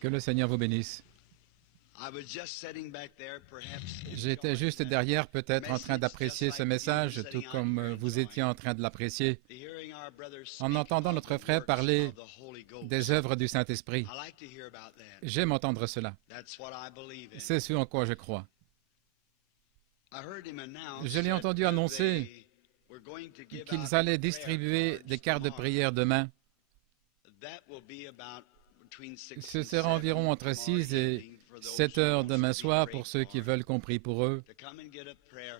Que le Seigneur vous bénisse. J'étais juste derrière, peut-être en train d'apprécier ce message, tout comme vous étiez en train de l'apprécier, en entendant notre frère parler des œuvres du Saint-Esprit. J'aime entendre cela. C'est ce en quoi je crois. Je l'ai entendu annoncer qu'ils allaient distribuer des cartes de prière demain. Ce sera environ entre 6 et 7 heures demain soir pour ceux qui veulent qu'on prie pour eux,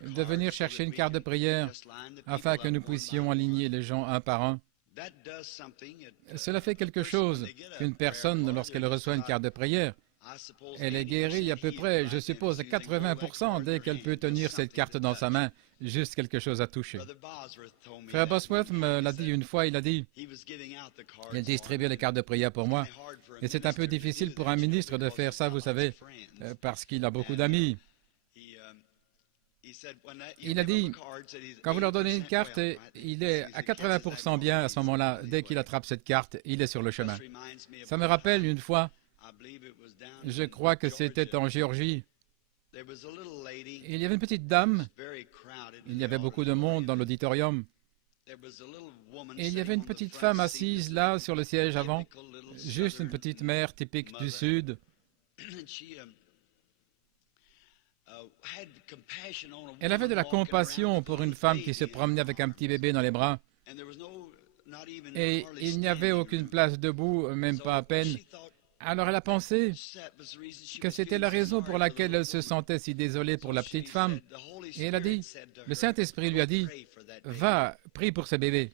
de venir chercher une carte de prière afin que nous puissions aligner les gens un par un. Cela fait quelque chose qu'une personne, lorsqu'elle reçoit une carte de prière, elle est guérie à peu près, je suppose, à 80% dès qu'elle peut tenir cette carte dans sa main, juste quelque chose à toucher. Frère Bosworth me l'a dit une fois, il a dit, il distribuait les cartes de prière pour moi, et c'est un peu difficile pour un ministre de faire ça, vous savez, parce qu'il a beaucoup d'amis. Il a dit, quand vous leur donnez une carte, il est à 80% bien à ce moment-là. Dès qu'il attrape cette carte, il est sur le chemin. Ça me rappelle une fois, je crois que c'était en Géorgie. Il y avait une petite dame, il y avait beaucoup de monde dans l'auditorium, et il y avait une petite femme assise là sur le siège avant, juste une petite mère typique du Sud. Elle avait de la compassion pour une femme qui se promenait avec un petit bébé dans les bras. Et il n'y avait aucune place debout, même pas à peine. Alors elle a pensé que c'était la raison pour laquelle elle se sentait si désolée pour la petite femme. Et elle a dit, le Saint-Esprit lui a dit, va, prie pour ce bébé.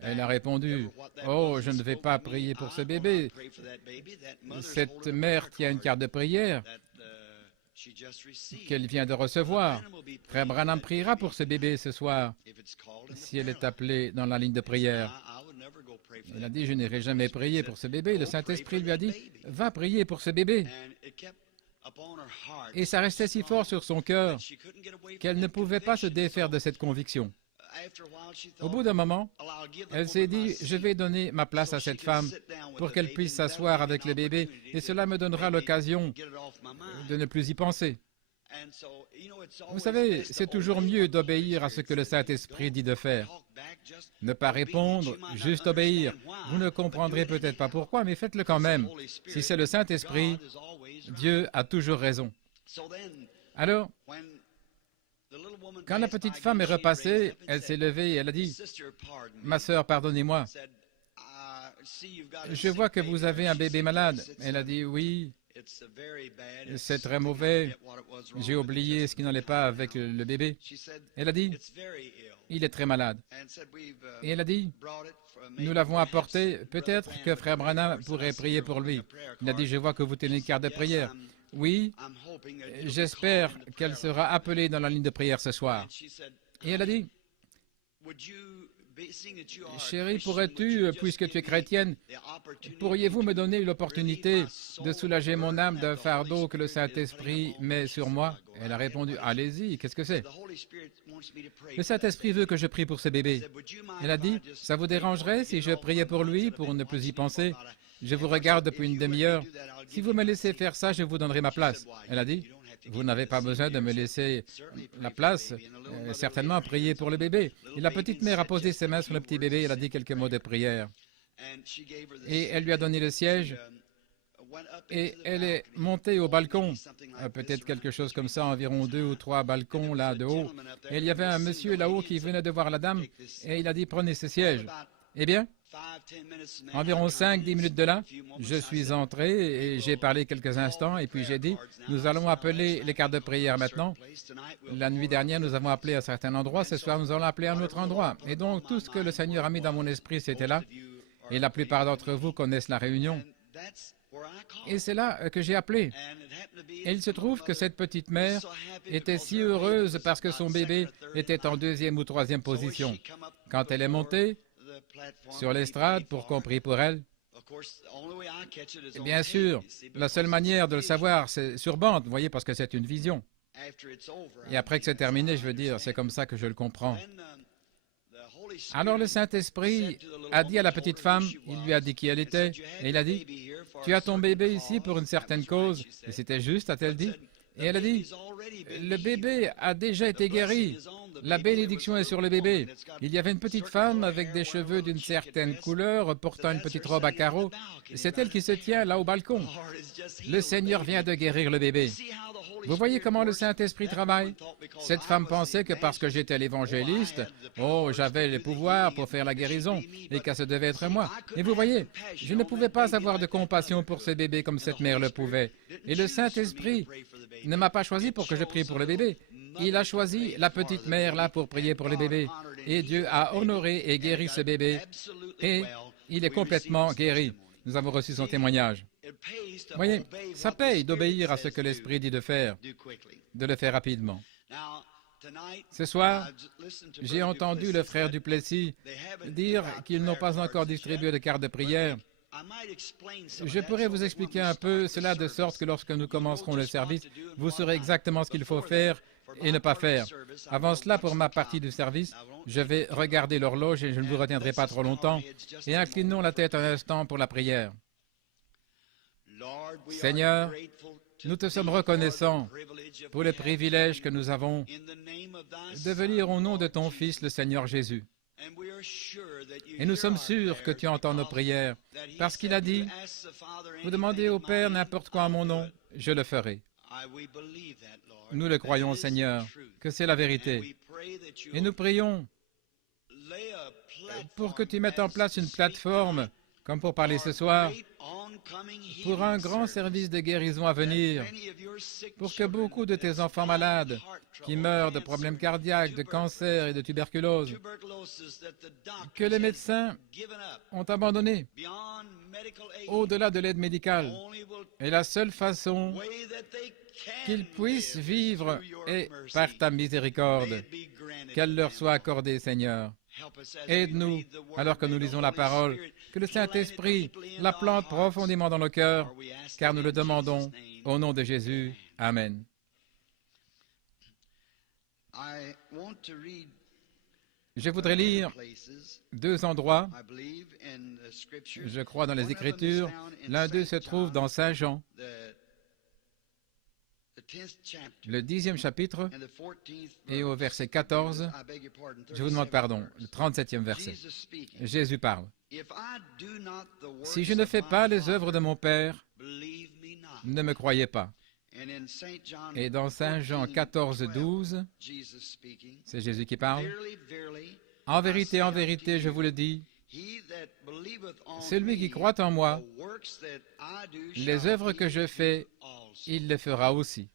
Elle a répondu, oh, je ne vais pas prier pour ce bébé. Cette mère tient une carte de prière qu'elle vient de recevoir. Frère Branham priera pour ce bébé ce soir, si elle est appelée dans la ligne de prière. Elle a dit, je n'irai jamais prier pour ce bébé. Le Saint-Esprit lui a dit, va prier pour ce bébé. Et ça restait si fort sur son cœur qu'elle ne pouvait pas se défaire de cette conviction. Au bout d'un moment, elle s'est dit, je vais donner ma place à cette femme pour qu'elle puisse s'asseoir avec le bébé et cela me donnera l'occasion de ne plus y penser. Vous savez, c'est toujours mieux d'obéir à ce que le Saint-Esprit dit de faire. Ne pas répondre, juste obéir. Vous ne comprendrez peut-être pas pourquoi, mais faites-le quand même. Si c'est le Saint-Esprit, Dieu a toujours raison. Alors, quand la petite femme est repassée, elle s'est levée et elle a dit, « Ma sœur, pardonnez-moi. Je vois que vous avez un bébé malade. » Elle a dit, « Oui, c'est très mauvais. J'ai oublié ce qui n'allait pas avec le bébé. » Elle a dit, « Il est très malade. » Et elle a dit, « Nous l'avons apporté. Peut-être que Frère Branham pourrait prier pour lui. » Il a dit, « Je vois que vous tenez une carte de prière. » Oui, j'espère qu'elle sera appelée dans la ligne de prière ce soir. Et elle a dit, « Chérie, pourrais-tu, puisque tu es chrétienne, pourriez-vous me donner l'opportunité de soulager mon âme d'un fardeau que le Saint-Esprit met sur moi ?» Elle a répondu, « Allez-y, qu'est-ce que c'est ?» « Le Saint-Esprit veut que je prie pour ce bébé. » Elle a dit, « Ça vous dérangerait si je priais pour lui, pour ne plus y penser ? Je vous regarde depuis une demi-heure. Si vous me laissez faire ça, je vous donnerai ma place. » Elle a dit, « Vous n'avez pas besoin de me laisser la place, certainement prier pour le bébé. » Et la petite mère a posé ses mains sur le petit bébé et elle a dit quelques mots de prière. Et elle lui a donné le siège et elle est montée au balcon, peut-être quelque chose comme ça, environ 2 ou 3 balcons là de haut. Et il y avait un monsieur là-haut qui venait de voir la dame et il a dit, « Prenez ce siège. » Eh bien, environ 5-10 minutes de là, je suis entré et j'ai parlé quelques instants et puis j'ai dit, nous allons appeler les cartes de prière maintenant. La nuit dernière, nous avons appelé à un certain endroit, ce soir, nous allons appeler à un autre endroit. Et donc, tout ce que le Seigneur a mis dans mon esprit, c'était là. Et la plupart d'entre vous connaissent la réunion. Et c'est là que j'ai appelé. Et il se trouve que cette petite mère était si heureuse parce que son bébé était en 2e ou 3e position. Quand elle est montée sur l'estrade pour qu'on prie pour elle, et bien sûr, la seule manière de le savoir, c'est sur bande, vous voyez, parce que c'est une vision. Et après que c'est terminé, je veux dire, c'est comme ça que je le comprends. Alors le Saint-Esprit a dit à la petite femme, il lui a dit qui elle était, et il a dit, tu as ton bébé ici pour une certaine cause, et c'était juste, a-t-elle dit. Et elle a dit, le bébé a déjà été guéri, la bénédiction est sur le bébé. Il y avait une petite femme avec des cheveux d'une certaine couleur, portant une petite robe à carreaux, c'est elle qui se tient là au balcon. Le Seigneur vient de guérir le bébé. Vous voyez comment le Saint-Esprit travaille? Cette femme pensait que parce que j'étais l'évangéliste, j'avais les pouvoirs pour faire la guérison, et que ça devait être moi. Et vous voyez, je ne pouvais pas avoir de compassion pour ce bébé comme cette mère le pouvait. Et le Saint-Esprit ne m'a pas choisi pour que je prie pour le bébé. Il a choisi la petite mère là pour prier pour le bébé. Et Dieu a honoré et guéri ce bébé. Et il est complètement guéri. Nous avons reçu son témoignage. Vous voyez, ça paye d'obéir à ce que l'Esprit dit de faire, de le faire rapidement. Ce soir, j'ai entendu le frère Duplessis dire qu'ils n'ont pas encore distribué de cartes de prière. Je pourrais vous expliquer un peu cela de sorte que lorsque nous commencerons le service, vous saurez exactement ce qu'il faut faire et ne pas faire. Avant cela, pour ma partie du service, je vais regarder l'horloge et je ne vous retiendrai pas trop longtemps. Et inclinons la tête un instant pour la prière. Seigneur, nous te sommes reconnaissants pour le privilège que nous avons de venir au nom de ton Fils, le Seigneur Jésus. Et nous sommes sûrs que tu entends nos prières, parce qu'il a dit, « Vous demandez au Père n'importe quoi en mon nom, je le ferai. » Nous le croyons, Seigneur, que c'est la vérité. Et nous prions pour que tu mettes en place une plateforme, comme pour parler ce soir, pour un grand service de guérison à venir, pour que beaucoup de tes enfants malades, qui meurent de problèmes cardiaques, de cancer et de tuberculose, que les médecins ont abandonné au-delà de l'aide médicale. Et la seule façon qu'ils puissent vivre est par ta miséricorde, qu'elle leur soit accordée, Seigneur. Aide-nous, alors que nous lisons la parole, que le Saint-Esprit la plante profondément dans nos cœurs, car nous le demandons au nom de Jésus. Amen. Je voudrais lire deux endroits, je crois, dans les Écritures. L'un d'eux se trouve dans Saint Jean, le 10e chapitre, et au verset 14, je vous demande pardon, le 37e verset. Jésus parle. « Si je ne fais pas les œuvres de mon Père, ne me croyez pas. » Et dans Saint Jean 14, 12, c'est Jésus qui parle. « En vérité, je vous le dis, celui qui croit en moi, les œuvres que je fais, il les fera aussi. »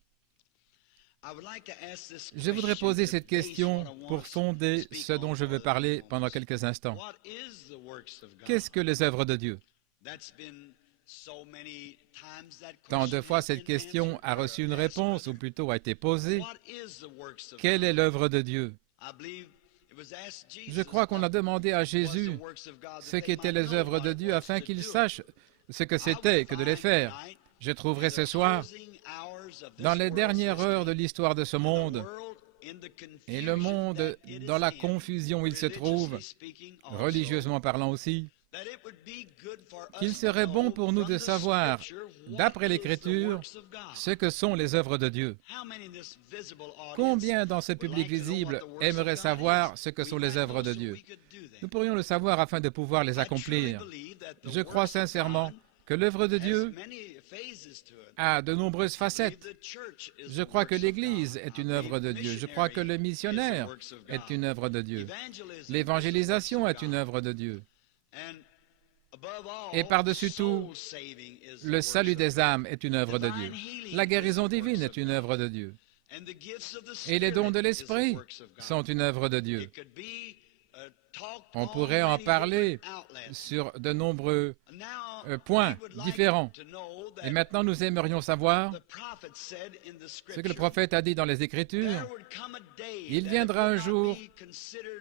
Je voudrais poser cette question pour fonder ce dont je veux parler pendant quelques instants. Qu'est-ce que les œuvres de Dieu? Tant de fois, cette question a reçu une réponse, ou plutôt a été posée. Quelle est l'œuvre de Dieu? Je crois qu'on a demandé à Jésus ce qu'étaient les œuvres de Dieu afin qu'il sache ce que c'était que de les faire. Je trouverai ce soir, dans les dernières heures de l'histoire de ce monde, et le monde dans la confusion où il se trouve, religieusement parlant aussi, qu'il serait bon pour nous de savoir, d'après l'Écriture, ce que sont les œuvres de Dieu. Combien dans ce public visible aimeraient savoir ce que sont les œuvres de Dieu? Nous pourrions le savoir afin de pouvoir les accomplir. Je crois sincèrement que l'œuvre de Dieu a de nombreuses facettes. Je crois que l'Église est une œuvre de Dieu. Je crois que le missionnaire est une œuvre de Dieu. L'évangélisation est une œuvre de Dieu. Et par-dessus tout, le salut des âmes est une œuvre de Dieu. La guérison divine est une œuvre de Dieu. Et les dons de l'Esprit sont une œuvre de Dieu. On pourrait en parler sur de nombreux points différents. Et maintenant, nous aimerions savoir ce que le prophète a dit dans les Écritures. Il viendra un jour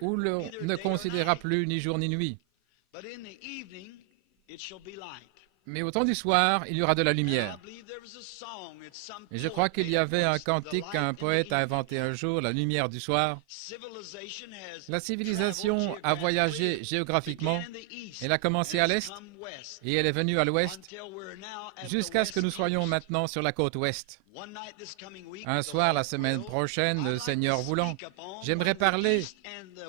où l'on ne considérera plus ni jour ni nuit. Mais au temps du soir, il y aura de la lumière. Et je crois qu'il y avait un cantique qu'un poète a inventé un jour, la lumière du soir. La civilisation a voyagé géographiquement. Elle a commencé à l'est et elle est venue à l'ouest jusqu'à ce que nous soyons maintenant sur la côte ouest. Un soir, la semaine prochaine, le Seigneur voulant, j'aimerais parler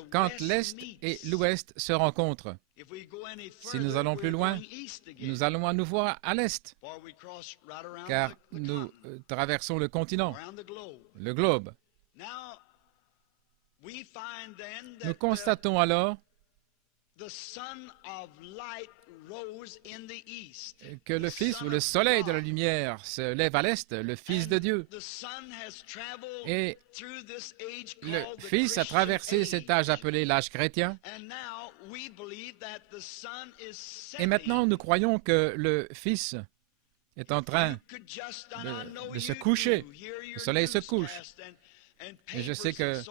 quand l'est et l'ouest se rencontrent. Si nous allons plus loin, nous allons à nouveau à l'est, car nous traversons le continent, le globe. Nous constatons alors que le Fils ou le soleil de la lumière se lève à l'est, le Fils de Dieu. Et le Fils a traversé cet âge appelé l'âge chrétien. Et maintenant, nous croyons que le Fils est en train de se coucher. Le soleil se couche. Et je sais que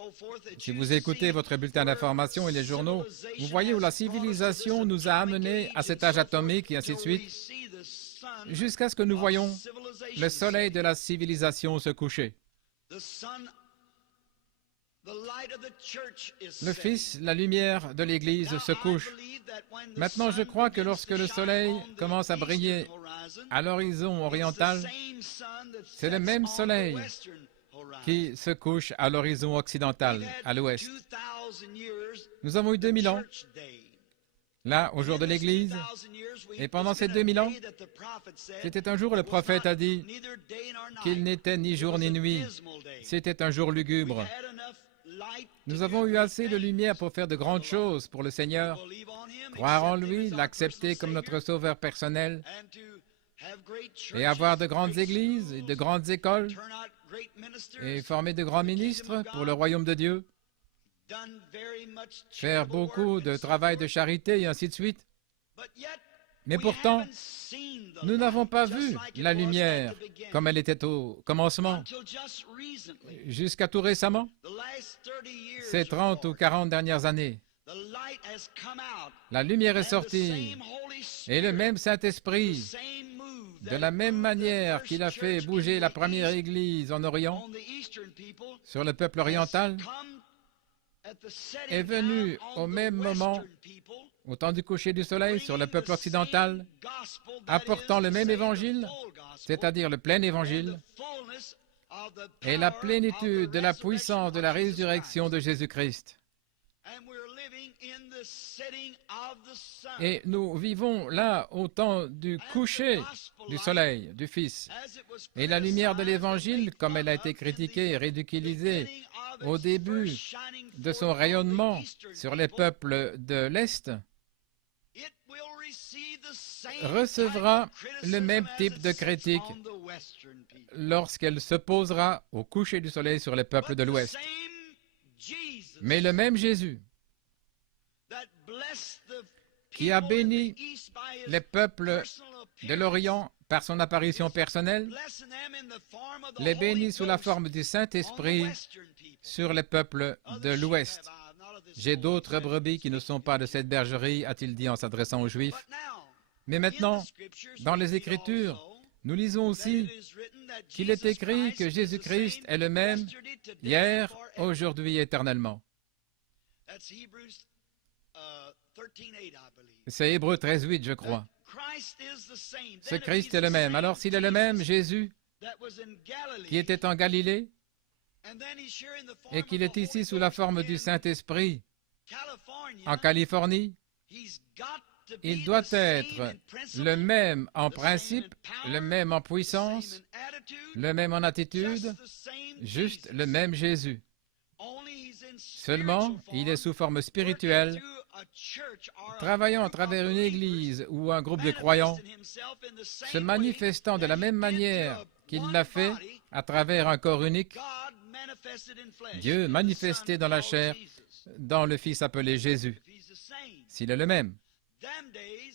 si vous écoutez votre bulletin d'information et les journaux, vous voyez où la civilisation nous a amenés à cet âge atomique et ainsi de suite, jusqu'à ce que nous voyons le soleil de la civilisation se coucher. Le Fils, la lumière de l'Église se couche. Maintenant, je crois que lorsque le soleil commence à briller à l'horizon oriental, c'est le même soleil qui se couche à l'horizon occidental, à l'ouest. Nous avons eu 2000 ans, là, au jour de l'Église, et pendant ces 2000 ans, c'était un jour où le prophète a dit qu'il n'était ni jour ni nuit, c'était un jour lugubre. Nous avons eu assez de lumière pour faire de grandes choses pour le Seigneur, croire en lui, l'accepter comme notre sauveur personnel, et avoir de grandes églises et de grandes écoles, et former de grands ministres pour le royaume de Dieu, faire beaucoup de travail de charité et ainsi de suite. Mais pourtant, nous n'avons pas vu la lumière comme elle était au commencement, jusqu'à tout récemment, ces 30 ou 40 dernières années. La lumière est sortie, et le même Saint-Esprit, de la même manière qu'il a fait bouger la première Église en Orient, sur le peuple oriental, est venu au même moment, au temps du coucher du soleil, sur le peuple occidental, apportant le même évangile, c'est-à-dire le plein évangile, et la plénitude de la puissance de la résurrection de Jésus-Christ. Et nous vivons là au temps du coucher du soleil, du Fils. Et la lumière de l'Évangile, comme elle a été critiquée et ridiculisée au début de son rayonnement sur les peuples de l'Est, recevra le même type de critique lorsqu'elle se posera au coucher du soleil sur les peuples de l'Ouest. Mais le même Jésus qui a béni les peuples de l'Orient par son apparition personnelle, les bénit sous la forme du Saint-Esprit sur les peuples de l'Ouest. J'ai d'autres brebis qui ne sont pas de cette bergerie, a-t-il dit en s'adressant aux Juifs. Mais maintenant, dans les Écritures, nous lisons aussi qu'il est écrit que Jésus-Christ est le même hier, aujourd'hui et éternellement. C'est Hébreux 13:8, je crois. Ce Christ est le même. Alors, s'il est le même, Jésus, qui était en Galilée, et qu'il est ici sous la forme du Saint-Esprit, en Californie, il doit être le même en principe, le même en puissance, le même en attitude, juste le même Jésus. Seulement, il est sous forme spirituelle, travaillant à travers une église ou un groupe de croyants, se manifestant de la même manière qu'il l'a fait à travers un corps unique, Dieu manifesté dans la chair, dans le Fils appelé Jésus. S'il est le même.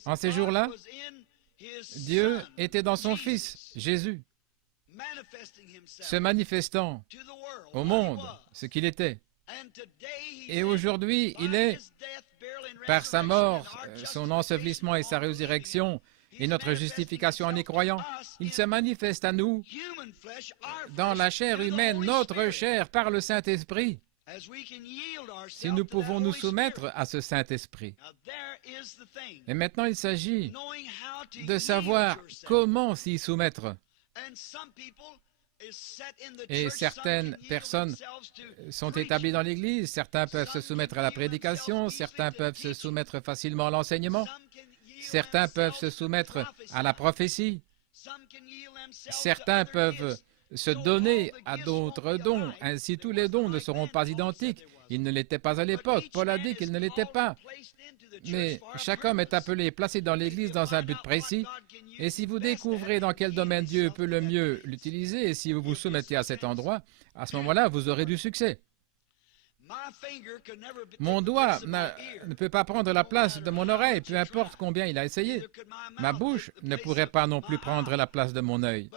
En ces jours-là, Dieu était dans son Fils, Jésus, se manifestant au monde, ce qu'il était. Et aujourd'hui, il est, par sa mort, son ensevelissement et sa résurrection, et notre justification en y croyant. Il se manifeste à nous dans la chair humaine, notre chair par le Saint-Esprit, si nous pouvons nous soumettre à ce Saint-Esprit. Et maintenant, il s'agit de savoir comment s'y soumettre. Et certaines personnes sont établies dans l'Église, certains peuvent se soumettre à la prédication, certains peuvent se soumettre facilement à l'enseignement, certains peuvent se soumettre à la prophétie, certains peuvent se donner à d'autres dons. Ainsi, tous les dons ne seront pas identiques. Ils ne l'étaient pas à l'époque. Paul a dit qu'ils ne l'étaient pas. Mais chaque homme est appelé et placé dans l'Église dans un but précis. Et si vous découvrez dans quel domaine Dieu peut le mieux l'utiliser, et si vous vous soumettez à cet endroit, à ce moment-là, vous aurez du succès. Mon doigt ne peut pas prendre la place de mon oreille, peu importe combien il a essayé. Ma bouche ne pourrait pas non plus prendre la place de mon œil.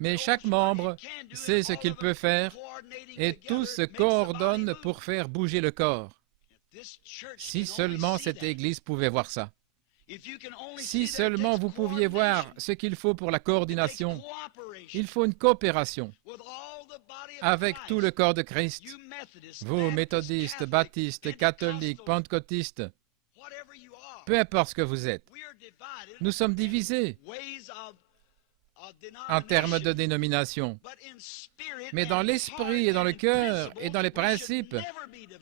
Mais chaque membre sait ce qu'il peut faire et tous se coordonnent pour faire bouger le corps. Si seulement cette Église pouvait voir ça. Si seulement vous pouviez voir ce qu'il faut pour la coordination. Il faut une coopération avec tout le corps de Christ. Vous, méthodistes, baptistes, catholiques, pentecôtistes, peu importe ce que vous êtes, nous sommes divisés en termes de dénomination. Mais dans l'esprit et dans le cœur et dans les principes,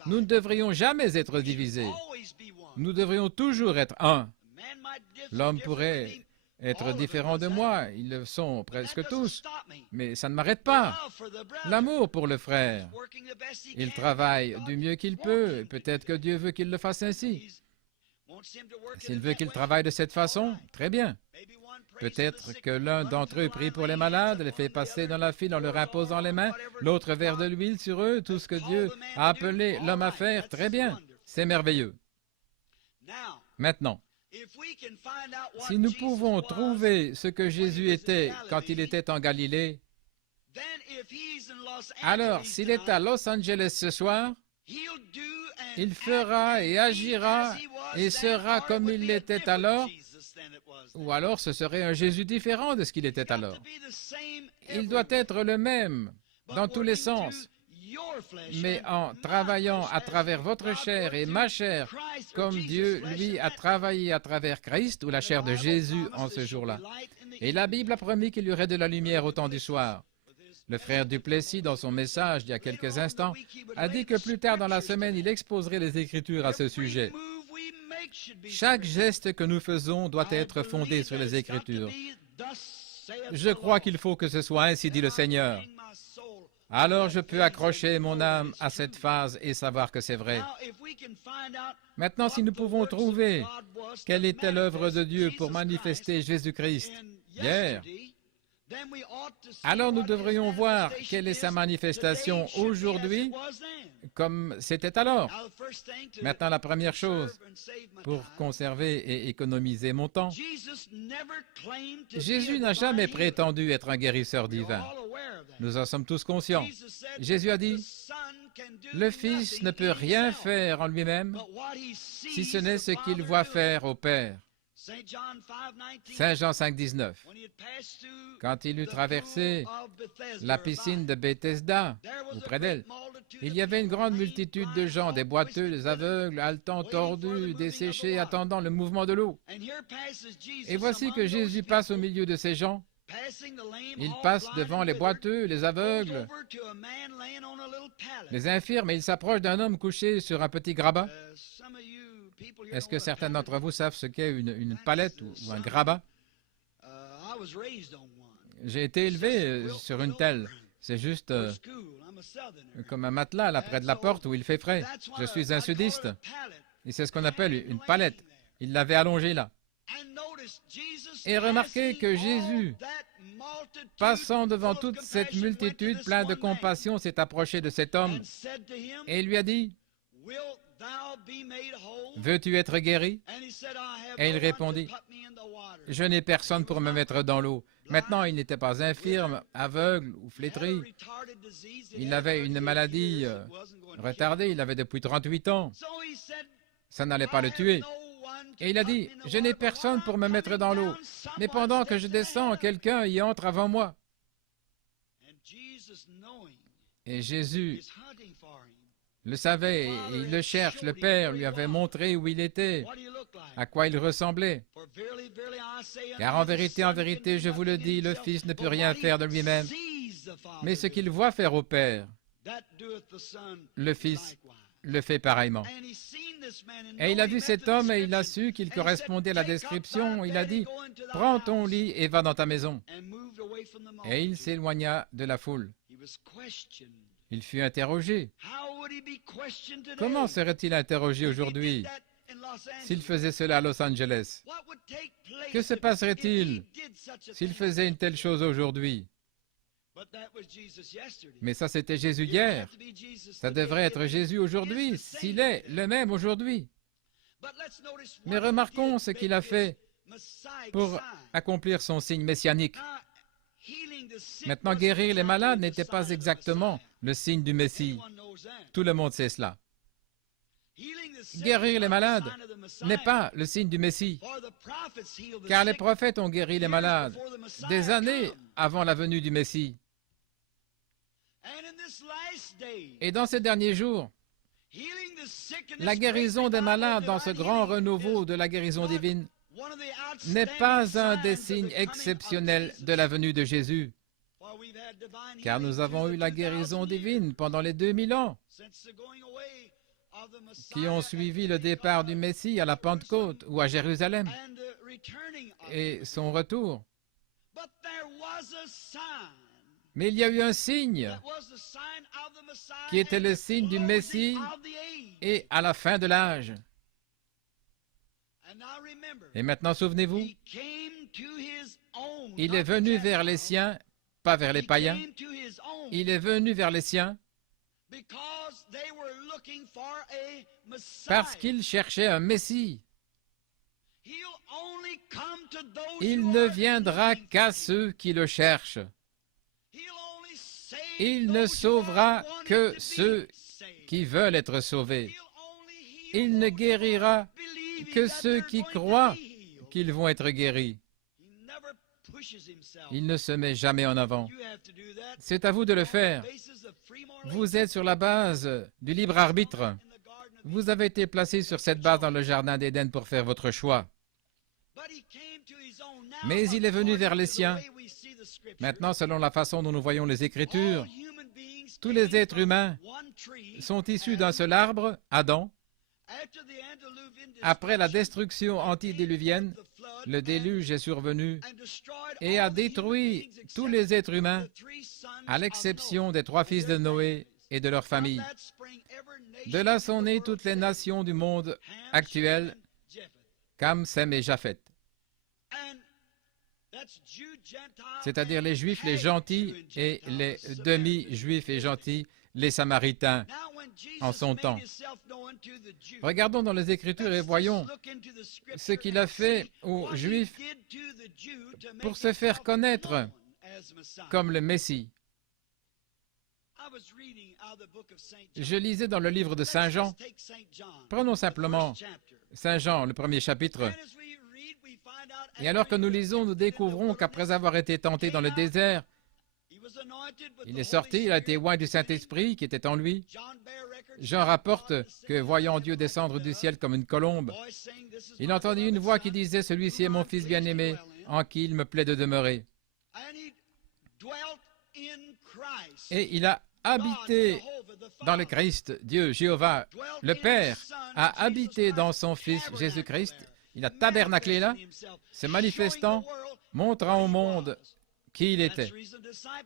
nous ne devrions jamais être divisés. Nous devrions toujours être un. L'homme pourrait être différent de moi, ils le sont presque tous, mais ça ne m'arrête pas. L'amour pour le frère. Il travaille du mieux qu'il peut, et peut-être que Dieu veut qu'il le fasse ainsi. S'il veut qu'il travaille de cette façon, très bien. Peut-être que l'un d'entre eux prie pour les malades, les fait passer dans la file en leur imposant les mains, l'autre verse de l'huile sur eux, tout ce que Dieu a appelé l'homme à faire, très bien, c'est merveilleux. Maintenant, si nous pouvons trouver ce que Jésus était quand il était en Galilée, alors s'il est à Los Angeles ce soir, il fera et agira et sera comme il l'était alors, ou alors ce serait un Jésus différent de ce qu'il était alors. Il doit être le même dans tous les sens, mais en travaillant à travers votre chair et ma chair, comme Dieu, lui, a travaillé à travers Christ, ou la chair de Jésus en ce jour-là. Et la Bible a promis qu'il y aurait de la lumière au temps du soir. Le frère Duplessis, dans son message d'il y a quelques instants, a dit que plus tard dans la semaine, il exposerait les Écritures à ce sujet. Chaque geste que nous faisons doit être fondé sur les Écritures. Je crois qu'il faut que ce soit ainsi, dit le Seigneur. Alors je peux accrocher mon âme à cette phase et savoir que c'est vrai. Maintenant, si nous pouvons trouver quelle était l'œuvre de Dieu pour manifester Jésus-Christ hier, alors nous devrions voir quelle est sa manifestation aujourd'hui comme c'était alors. Maintenant, la première chose, pour conserver et économiser mon temps, Jésus n'a jamais prétendu être un guérisseur divin. Nous en sommes tous conscients. Jésus a dit, « Le Fils ne peut rien faire en lui-même si ce n'est ce qu'il voit faire au Père. » Saint Jean 5, 19. Quand il eut traversé la piscine de Bethesda, auprès d'elle, il y avait une grande multitude de gens, des boiteux, des aveugles, haletants, tordus, desséchés, attendant le mouvement de l'eau. Et voici que Jésus passe au milieu de ces gens. Il passe devant les boiteux, les aveugles, les infirmes, et il s'approche d'un homme couché sur un petit grabat. Est-ce que certains d'entre vous savent ce qu'est une palette ou un grabat? J'ai été élevé sur une telle. C'est juste comme un matelas là près de la porte où il fait frais. Je suis un sudiste. Et c'est ce qu'on appelle une palette. Il l'avait allongée là. Et remarquez que Jésus, passant devant toute cette multitude, plein de compassion, s'est approché de cet homme et lui a dit, « Veux-tu être guéri? » Et il répondit, « Je n'ai personne pour me mettre dans l'eau. » Maintenant, il n'était pas infirme, aveugle ou flétri. Il avait une maladie retardée, il avait depuis 38 ans. Ça n'allait pas le tuer. Et il a dit, « Je n'ai personne pour me mettre dans l'eau, mais pendant que je descends, quelqu'un y entre avant moi. » Et Jésus le savait, et il le cherche. Le Père lui avait montré où il était, à quoi il ressemblait. Car en vérité, je vous le dis, le Fils ne peut rien faire de lui-même, mais ce qu'il voit faire au Père, le Fils le fait pareillement. Et il a vu cet homme et il a su qu'il correspondait à la description. Il a dit, « Prends ton lit et va dans ta maison. » Et il s'éloigna de la foule. Il fut interrogé. Comment serait-il interrogé aujourd'hui s'il faisait cela à Los Angeles? Que se passerait-il s'il faisait une telle chose aujourd'hui? Mais ça, c'était Jésus hier. Ça devrait être Jésus aujourd'hui, s'il est le même aujourd'hui. Mais remarquons ce qu'il a fait pour accomplir son signe messianique. Maintenant, guérir les malades n'était pas exactement le signe du Messie. Tout le monde sait cela. Guérir les malades n'est pas le signe du Messie, car les prophètes ont guéri les malades des années avant la venue du Messie. Et dans ces derniers jours, la guérison des malades dans ce grand renouveau de la guérison divine n'est pas un des signes exceptionnels de la venue de Jésus, car nous avons eu la guérison divine pendant les 2000 ans qui ont suivi le départ du Messie à la Pentecôte ou à Jérusalem et son retour. Mais il y a eu un signe qui était le signe du Messie et à la fin de l'âge. Et maintenant, souvenez-vous, il est venu vers les siens, pas vers les païens. Il est venu vers les siens parce qu'il cherchait un Messie. Il ne viendra qu'à ceux qui le cherchent. Il ne sauvera que ceux qui veulent être sauvés. Il ne guérira que ceux qui croient qu'ils vont être guéris. Il ne se met jamais en avant. C'est à vous de le faire. Vous êtes sur la base du libre arbitre. Vous avez été placé sur cette base dans le jardin d'Éden pour faire votre choix. Mais il est venu vers les siens. Maintenant, selon la façon dont nous voyons les Écritures, tous les êtres humains sont issus d'un seul arbre, Adam. Après la destruction antédiluvienne, le déluge est survenu et a détruit tous les êtres humains, à l'exception des 3 fils de Noé et de leurs familles. De là sont nées toutes les nations du monde actuel, Cam, Sem et Japheth, c'est-à-dire les Juifs, les gentils, et les demi-Juifs et gentils, les Samaritains, en son temps. Regardons dans les Écritures et voyons ce qu'il a fait aux Juifs pour se faire connaître comme le Messie. Je lisais dans le livre de Saint Jean. Prenons simplement Saint Jean, le premier chapitre. Et alors que nous lisons, nous découvrons qu'après avoir été tenté dans le désert, il est sorti, il a été oint du Saint-Esprit qui était en lui. Jean rapporte que, voyant Dieu descendre du ciel comme une colombe, il entendit une voix qui disait « Celui-ci est mon Fils bien-aimé, en qui il me plaît de demeurer. » Et il a habité dans le Christ, Dieu, Jéhovah, le Père, a habité dans son Fils Jésus-Christ. Il a tabernaclé là, se manifestant, montrant au monde qui il était.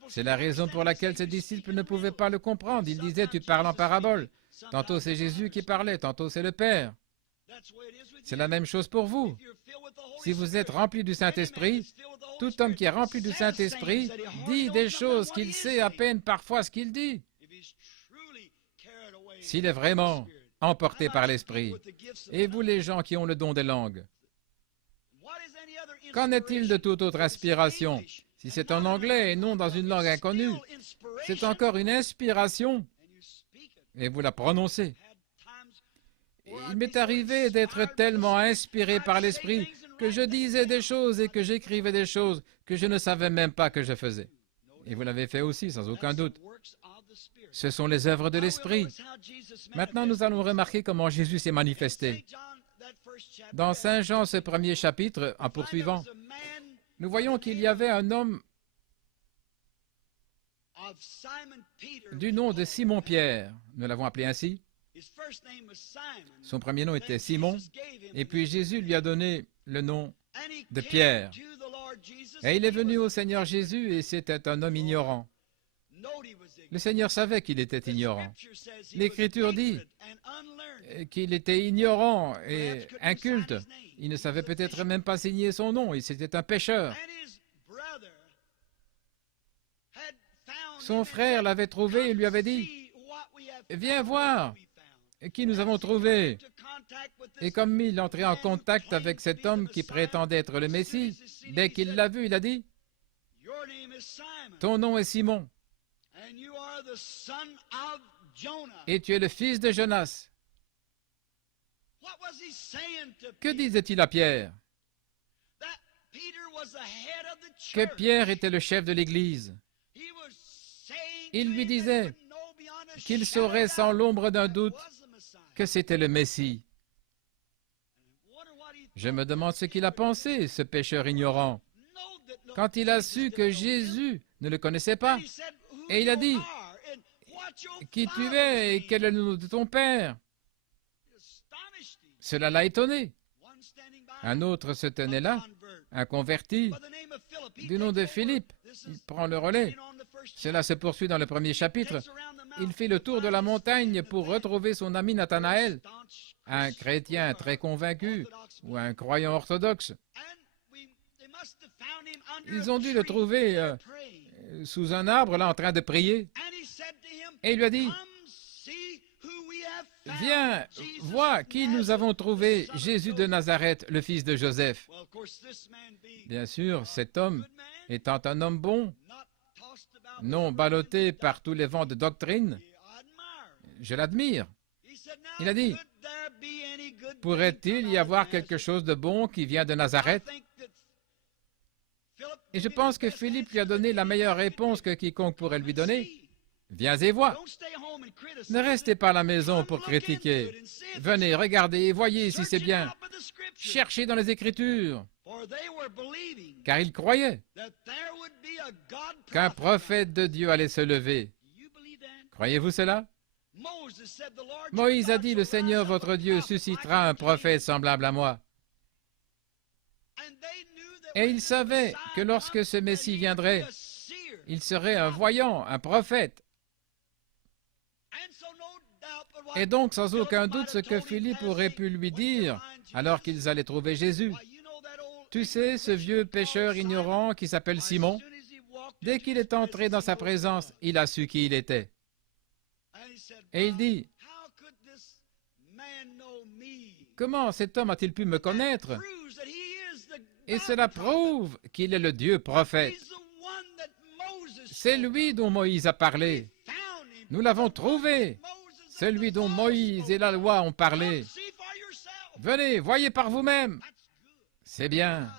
C'est la raison pour laquelle ses disciples ne pouvaient pas le comprendre. Ils disaient, tu parles en parabole. Tantôt c'est Jésus qui parlait, tantôt c'est le Père. C'est la même chose pour vous. Si vous êtes rempli du Saint-Esprit, tout homme qui est rempli du Saint-Esprit dit des choses qu'il sait à peine parfois ce qu'il dit. S'il est vraiment emporté par l'Esprit. Et vous les gens qui ont le don des langues, qu'en est-il de toute autre inspiration? Si c'est en anglais et non dans une langue inconnue, c'est encore une inspiration et vous la prononcez. Il m'est arrivé d'être tellement inspiré par l'Esprit que je disais des choses et que j'écrivais des choses que je ne savais même pas que je faisais. Et vous l'avez fait aussi, sans aucun doute. Ce sont les œuvres de l'Esprit. Maintenant, nous allons remarquer comment Jésus s'est manifesté. Dans Saint Jean, ce premier chapitre, en poursuivant, nous voyons qu'il y avait un homme du nom de Simon-Pierre. Nous l'avons appelé ainsi. Son premier nom était Simon, et puis Jésus lui a donné le nom de Pierre. Et il est venu au Seigneur Jésus, et c'était un homme ignorant. Le Seigneur savait qu'il était ignorant. L'Écriture dit qu'il était ignorant et inculte. Il ne savait peut-être même pas signer son nom, et c'était un pécheur. Son frère l'avait trouvé et lui avait dit, « Viens voir qui nous avons trouvé. » Et comme il entrait en contact avec cet homme qui prétendait être le Messie, dès qu'il l'a vu, il a dit, « Ton nom est Simon, et tu es le fils de Jonas. » Que disait-il à Pierre? Que Pierre était le chef de l'Église. Il lui disait qu'il saurait sans l'ombre d'un doute que c'était le Messie. Je me demande ce qu'il a pensé, ce pécheur ignorant, quand il a su que Jésus ne le connaissait pas. Et il a dit, « Qui tu es et quel est le nom de ton père ?» Cela l'a étonné. Un autre se tenait là, un converti, du nom de Philippe. Il prend le relais. Cela se poursuit dans le premier chapitre. Il fait le tour de la montagne pour retrouver son ami Nathanaël, un chrétien très convaincu ou un croyant orthodoxe. Ils ont dû le trouver sous un arbre, là, en train de prier. Et il lui a dit, « Viens, vois qui nous avons trouvé, Jésus de Nazareth, le fils de Joseph. » Bien sûr, cet homme, étant un homme bon, non ballotté par tous les vents de doctrine, je l'admire. Il a dit, « Pourrait-il y avoir quelque chose de bon qui vient de Nazareth? » Et je pense que Philippe lui a donné la meilleure réponse que quiconque pourrait lui donner. « Viens et vois. Ne restez pas à la maison pour critiquer. Venez, regardez et voyez si c'est bien. Cherchez dans les Écritures. » Car ils croyaient qu'un prophète de Dieu allait se lever. Croyez-vous cela? Moïse a dit, « Le Seigneur votre Dieu suscitera un prophète semblable à moi. » Et ils savaient que lorsque ce Messie viendrait, il serait un voyant, un prophète. Et donc, sans aucun doute, ce que Philippe aurait pu lui dire alors qu'ils allaient trouver Jésus. Tu sais, ce vieux pécheur ignorant qui s'appelle Simon, dès qu'il est entré dans sa présence, il a su qui il était. Et il dit, « Comment cet homme a-t-il pu me connaître? » Et cela prouve qu'il est le Dieu prophète. C'est lui dont Moïse a parlé. Nous l'avons trouvé. Celui dont Moïse et la loi ont parlé. Venez, voyez par vous-même. C'est bien.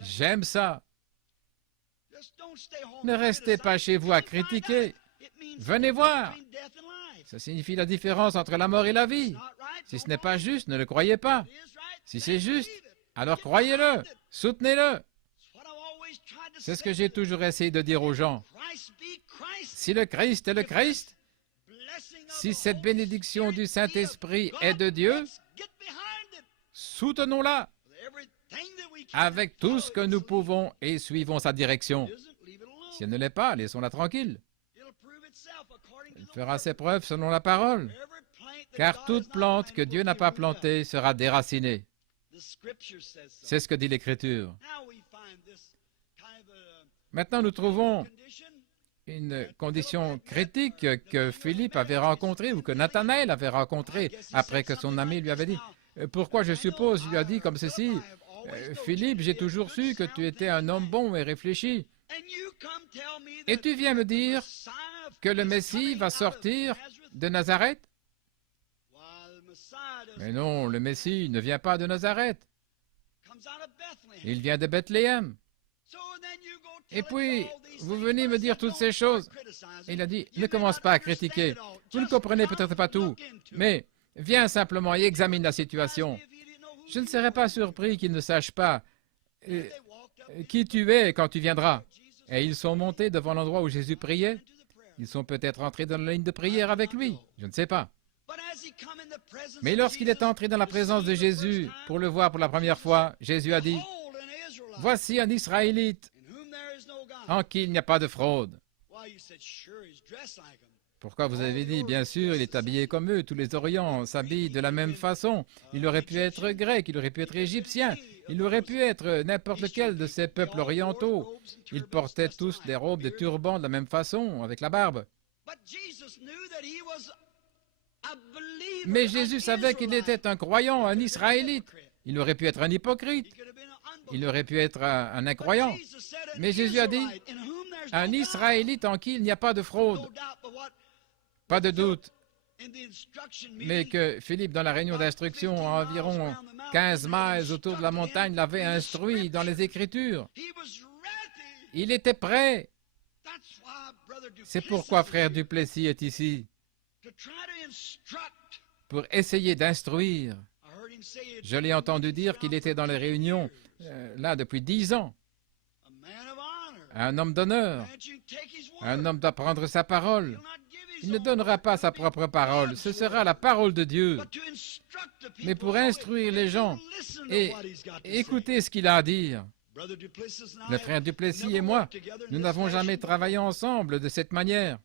J'aime ça. Ne restez pas chez vous à critiquer. Venez voir. Ça signifie la différence entre la mort et la vie. Si ce n'est pas juste, ne le croyez pas. Si c'est juste, alors croyez-le, soutenez-le. C'est ce que j'ai toujours essayé de dire aux gens. Si le Christ est le Christ, si cette bénédiction du Saint-Esprit est de Dieu, soutenons-la avec tout ce que nous pouvons et suivons sa direction. Si elle ne l'est pas, laissons-la tranquille. Elle fera ses preuves selon la parole, car toute plante que Dieu n'a pas plantée sera déracinée. C'est ce que dit l'Écriture. Maintenant, nous trouvons une condition critique que Philippe avait rencontrée ou que Nathanaël avait rencontrée après que son ami lui avait dit. Pourquoi je suppose, il lui a dit comme ceci, Philippe, j'ai toujours su que tu étais un homme bon et réfléchi. Et tu viens me dire que le Messie va sortir de Nazareth? Mais non, le Messie ne vient pas de Nazareth. Il vient de Bethléem. Et puis, vous venez me dire toutes ces choses. Il a dit, ne commence pas à critiquer. Vous ne comprenez peut-être pas tout, mais viens simplement et examine la situation. Je ne serai pas surpris qu'ils ne sachent pas qui tu es quand tu viendras. Et ils sont montés devant l'endroit où Jésus priait. Ils sont peut-être entrés dans la ligne de prière avec lui. Je ne sais pas. Mais lorsqu'il est entré dans la présence de Jésus pour le voir pour la première fois, Jésus a dit, « Voici un Israélite en qui il n'y a pas de fraude. » Pourquoi vous avez dit, bien sûr, il est habillé comme eux, tous les Orients s'habillent de la même façon. Il aurait pu être grec, il aurait pu être égyptien, il aurait pu être n'importe lequel de ces peuples orientaux. Ils portaient tous des robes, des turbans de la même façon, avec la barbe. Mais Jésus savait qu'il était un croyant, un Israélite. Il aurait pu être un hypocrite, il aurait pu être un incroyant. Mais Jésus a dit, un Israélite en qui il n'y a pas de fraude. Pas de doute, mais que Philippe, dans la réunion d'instruction, à environ 15 miles autour de la montagne, l'avait instruit dans les Écritures. Il était prêt. C'est pourquoi frère Duplessis est ici, pour essayer d'instruire. Je l'ai entendu dire qu'il était dans les réunions, là, depuis 10 ans. Un homme d'honneur, un homme d'apprendre sa parole. Il ne donnera pas sa propre parole, ce sera la parole de Dieu. Mais pour instruire les gens et écouter ce qu'il a à dire. Le frère Duplessis et moi, nous n'avons jamais travaillé ensemble de cette manière.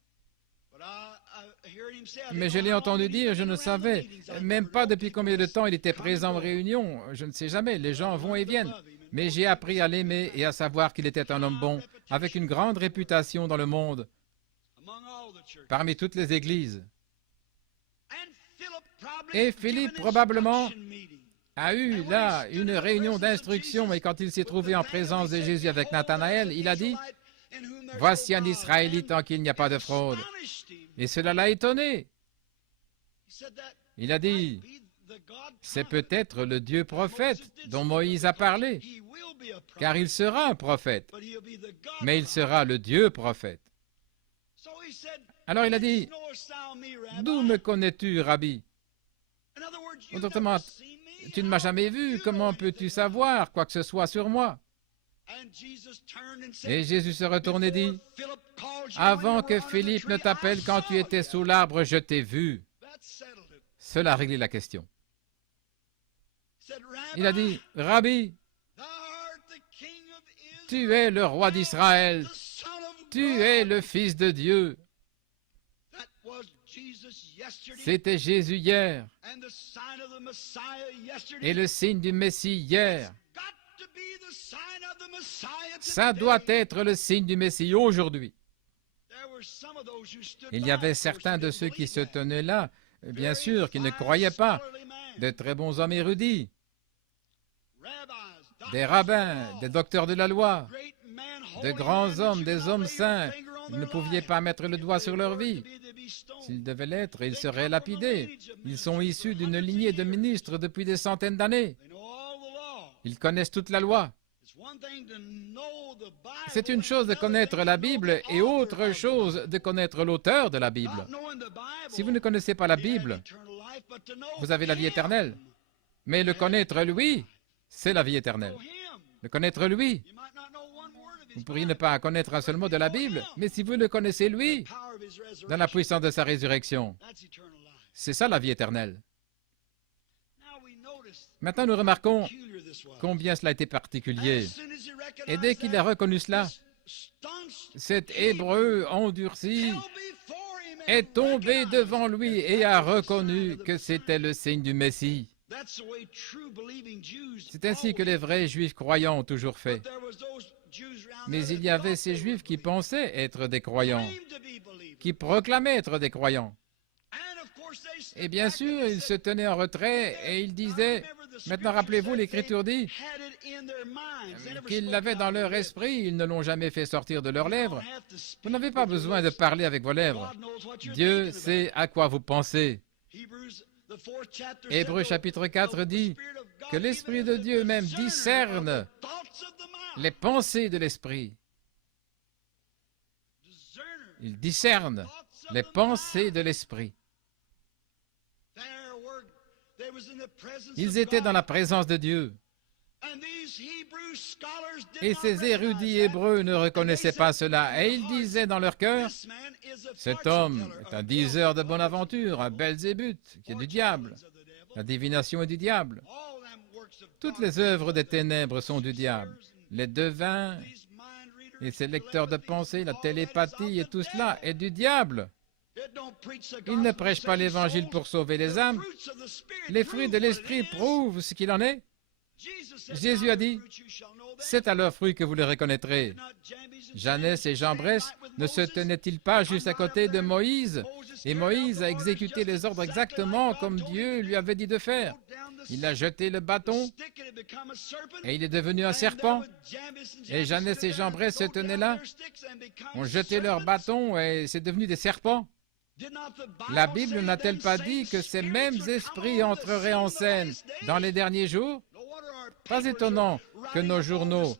Mais je l'ai entendu dire, je ne savais même pas depuis combien de temps il était présent en réunion. Je ne sais jamais, les gens vont et viennent. Mais j'ai appris à l'aimer et à savoir qu'il était un homme bon, avec une grande réputation dans le monde, parmi toutes les églises. Et Philippe, probablement, a eu là une réunion d'instruction, et quand il s'est trouvé en présence de Jésus avec Nathanaël, il a dit, « Voici un Israélite en qui il n'y a pas de fraude. » Et cela l'a étonné. Il a dit, « C'est peut-être le Dieu prophète dont Moïse a parlé, car il sera un prophète, mais il sera le Dieu prophète. » Alors il a dit, « D'où me connais-tu, Rabbi? » Autrement, tu ne m'as jamais vu, comment peux-tu savoir quoi que ce soit sur moi? Et Jésus se retourne et dit, « Avant que Philippe ne t'appelle quand tu étais sous l'arbre, je t'ai vu. » Cela a réglé la question. Il a dit, « Rabbi, tu es le roi d'Israël, tu es le Fils de Dieu. » C'était Jésus hier, et le signe du Messie hier. Ça doit être le signe du Messie aujourd'hui. Il y avait certains de ceux qui se tenaient là, bien sûr, qui ne croyaient pas, de très bons hommes érudits, des rabbins, des docteurs de la loi, de grands hommes, des hommes saints. Ils ne pouvaient pas mettre le doigt sur leur vie. S'ils devaient l'être, ils seraient lapidés. Ils sont issus d'une lignée de ministres depuis des centaines d'années. Ils connaissent toute la loi. C'est une chose de connaître la Bible et autre chose de connaître l'auteur de la Bible. Si vous ne connaissez pas la Bible, vous avez la vie éternelle. Mais le connaître lui, c'est la vie éternelle. Le connaître lui. Vous pourriez ne pas connaître un seul mot de la Bible, mais si vous le connaissez lui, dans la puissance de sa résurrection, c'est ça la vie éternelle. Maintenant, nous remarquons combien cela a été particulier. Et dès qu'il a reconnu cela, cet Hébreu endurci est tombé devant lui et a reconnu que c'était le signe du Messie. C'est ainsi que les vrais Juifs croyants ont toujours fait. Mais il y avait ces Juifs qui pensaient être des croyants, qui proclamaient être des croyants. Et bien sûr, ils se tenaient en retrait et ils disaient, maintenant rappelez-vous, l'Écriture dit qu'ils l'avaient dans leur esprit, ils ne l'ont jamais fait sortir de leurs lèvres. Vous n'avez pas besoin de parler avec vos lèvres. Dieu sait à quoi vous pensez. Hébreux chapitre 4 dit que l'Esprit de Dieu même discerne les pensées de l'Esprit. Il discerne les pensées de l'Esprit. Ils étaient dans la présence de Dieu. Et ces érudits hébreux ne reconnaissaient pas cela. Et ils disaient dans leur cœur, cet homme est un diseur de bonne aventure, un Belzébuth, qui est du diable. La divination est du diable. Toutes les œuvres des ténèbres sont du diable. Les devins et ces lecteurs de pensée, la télépathie et tout cela est du diable. Ils ne prêchent pas l'Évangile pour sauver les âmes. Les fruits de l'Esprit prouvent ce qu'il en est. Jésus a dit, c'est à leurs fruits que vous les reconnaîtrez. Jeannès et Jambres ne se tenaient-ils pas juste à côté de Moïse? Et Moïse a exécuté les ordres exactement comme Dieu lui avait dit de faire. Il a jeté le bâton et il est devenu un serpent. Et Jeannès et Jambres se tenaient là, ont jeté leur bâton et c'est devenu des serpents. La Bible n'a-t-elle pas dit que ces mêmes esprits entreraient en scène dans les derniers jours? Pas étonnant que nos journaux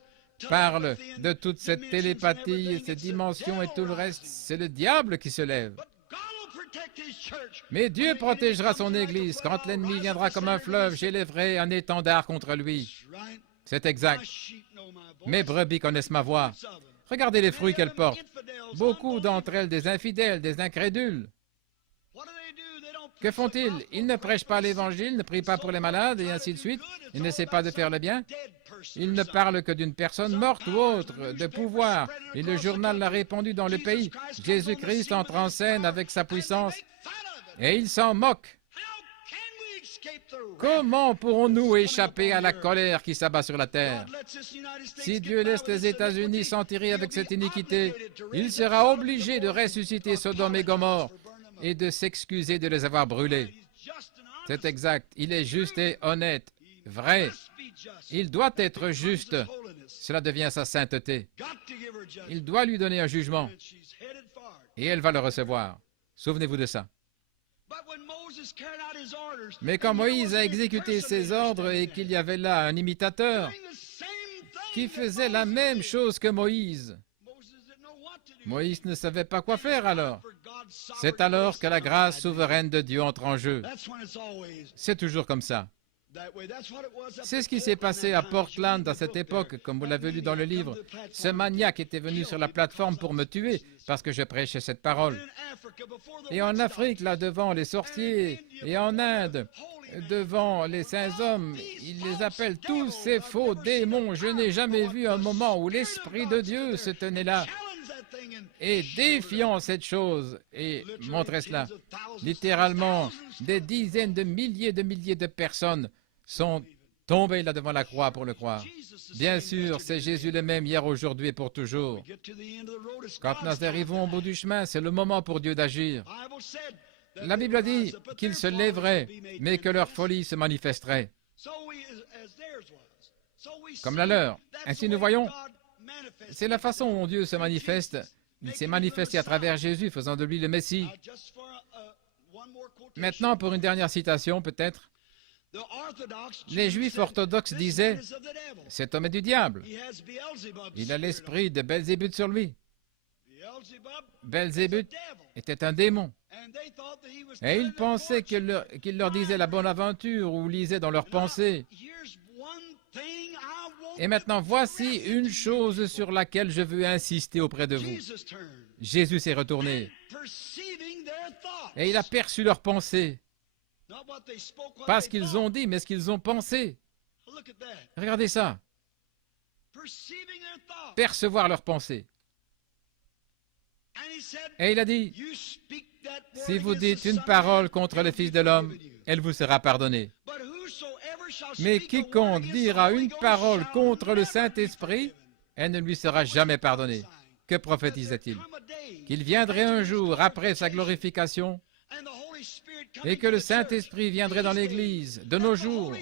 parlent de toute cette télépathie, ces dimensions et tout le reste. C'est le diable qui se lève. Mais Dieu protégera son Église. Quand l'ennemi viendra comme un fleuve, j'élèverai un étendard contre lui. C'est exact. Mes brebis connaissent ma voix. Regardez les fruits qu'elles portent. Beaucoup d'entre elles des infidèles, des incrédules. Que font-ils? Ils ne prêchent pas l'Évangile, ne prient pas pour les malades, et ainsi de suite. Ils n'essaient pas de faire le bien. Ils ne parlent que d'une personne morte ou autre, de pouvoir. Et le journal l'a répandu dans le pays. Jésus-Christ entre en scène avec sa puissance, et ils s'en moquent. Comment pourrons-nous échapper à la colère qui s'abat sur la terre? Si Dieu laisse les États-Unis s'en tirer avec cette iniquité, il sera obligé de ressusciter Sodome et Gomorrhe et de s'excuser de les avoir brûlés. C'est exact. Il est juste et honnête, vrai. Il doit être juste. Cela devient sa sainteté. Il doit lui donner un jugement. Et elle va le recevoir. Souvenez-vous de ça. Mais quand Moïse a exécuté ses ordres et qu'il y avait là un imitateur qui faisait la même chose que Moïse, Moïse ne savait pas quoi faire alors. C'est alors que la grâce souveraine de Dieu entre en jeu. C'est toujours comme ça. C'est ce qui s'est passé à Portland à cette époque, comme vous l'avez lu dans le livre. Ce maniaque était venu sur la plateforme pour me tuer parce que je prêchais cette parole. Et en Afrique, là, devant les sorciers, et en Inde, devant les saints hommes, ils les appellent tous ces faux démons. Je n'ai jamais vu un moment où l'Esprit de Dieu se tenait là et défiant cette chose et montrait cela. Littéralement, des dizaines de milliers de personnes sont tombées là devant la croix pour le croire. Bien sûr, c'est Jésus le même hier, aujourd'hui et pour toujours. Quand nous arrivons au bout du chemin, c'est le moment pour Dieu d'agir. La Bible a dit qu'ils se lèveraient, mais que leur folie se manifesterait, comme la leur. Ainsi nous voyons, c'est la façon dont Dieu se manifeste. Il s'est manifesté à travers Jésus, faisant de lui le Messie. Maintenant, pour une dernière citation, peut-être. Les Juifs orthodoxes disaient, « Cet homme est du diable. Il a l'esprit de Belzébuth sur lui. » Belzébuth était un démon. Et ils pensaient qu'il leur disait la bonne aventure ou lisait dans leurs pensées. Et maintenant, voici une chose sur laquelle je veux insister auprès de vous. Jésus s'est retourné et il a perçu leurs pensées. Pas ce qu'ils ont dit, mais ce qu'ils ont pensé. Regardez ça. Percevoir leurs pensées. Et il a dit, si vous dites une parole contre le Fils de l'homme, elle vous sera pardonnée. Mais quiconque dira une parole contre le Saint-Esprit, elle ne lui sera jamais pardonnée. Que prophétisait-il? Qu'il viendrait un jour après sa glorification et que le Saint-Esprit viendrait dans l'Église de nos jours,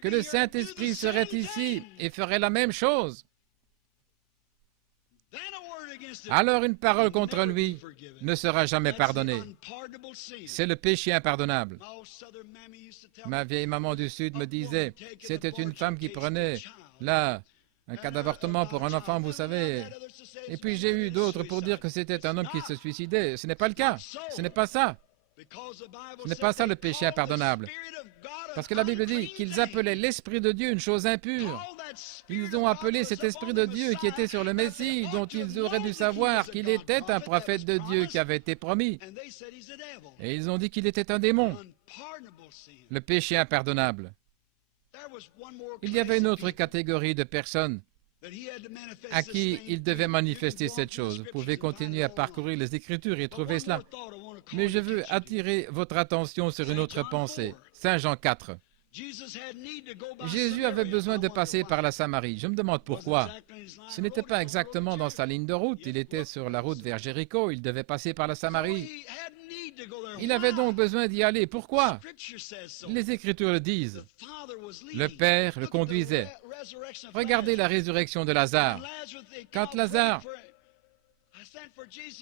que le Saint-Esprit serait ici et ferait la même chose. alors une parole contre lui ne sera jamais pardonnée. C'est le péché impardonnable. Ma vieille maman du Sud me disait, c'était une femme qui prenait, là, un cas d'avortement pour un enfant, vous savez. Et puis j'ai eu d'autres pour dire que c'était un homme qui se suicidait. Ce n'est pas le cas. Ce n'est pas ça. Ce n'est pas ça le péché impardonnable. Parce que la Bible dit qu'ils appelaient l'Esprit de Dieu une chose impure. Ils ont appelé cet Esprit de Dieu qui était sur le Messie, dont ils auraient dû savoir qu'il était un prophète de Dieu qui avait été promis. Et ils ont dit qu'il était un démon. Le péché impardonnable. Il y avait une autre catégorie de personnes à qui il devait manifester cette chose. Vous pouvez continuer à parcourir les Écritures et trouver cela. Mais je veux attirer votre attention sur une autre pensée. Saint Jean 4. Jésus avait besoin de passer par la Samarie. Je me demande pourquoi. Ce n'était pas exactement dans sa ligne de route. Il était sur la route vers Jéricho. Il devait passer par la Samarie. Il avait donc besoin d'y aller. Pourquoi? Les Écritures le disent. Le Père le conduisait. Regardez la résurrection de Lazare. Quand Lazare,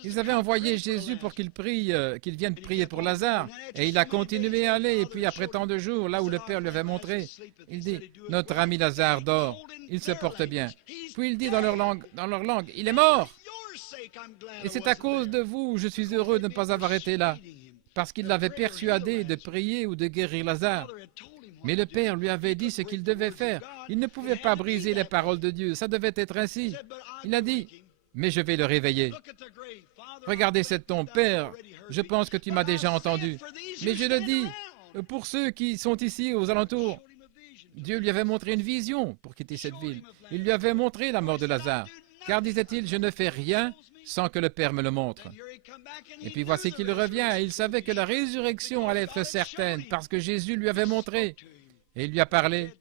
ils avaient envoyé Jésus pour qu'il prie, qu'il vienne prier pour Lazare. Et il a continué à aller. Et puis après tant de jours, là où le Père lui avait montré, il dit, notre ami Lazare dort. Il se porte bien. Puis il dit dans leur langue, il est mort. Et c'est à cause de vous, je suis heureux de ne pas avoir été là. Parce qu'il l'avait persuadé de prier ou de guérir Lazare. Mais le Père lui avait dit ce qu'il devait faire. Il ne pouvait pas briser les paroles de Dieu. Ça devait être ainsi. Il a dit, mais je vais le réveiller. Regardez cette tombe, Père, je pense que tu m'as déjà entendu. Mais je le dis, pour ceux qui sont ici aux alentours, Dieu lui avait montré une vision pour quitter cette ville. Il lui avait montré la mort de Lazare. Car, disait-il, je ne fais rien sans que le Père me le montre. Et puis voici qu'il revient, et il savait que la résurrection allait être certaine, parce que Jésus lui avait montré, et il lui a parlé,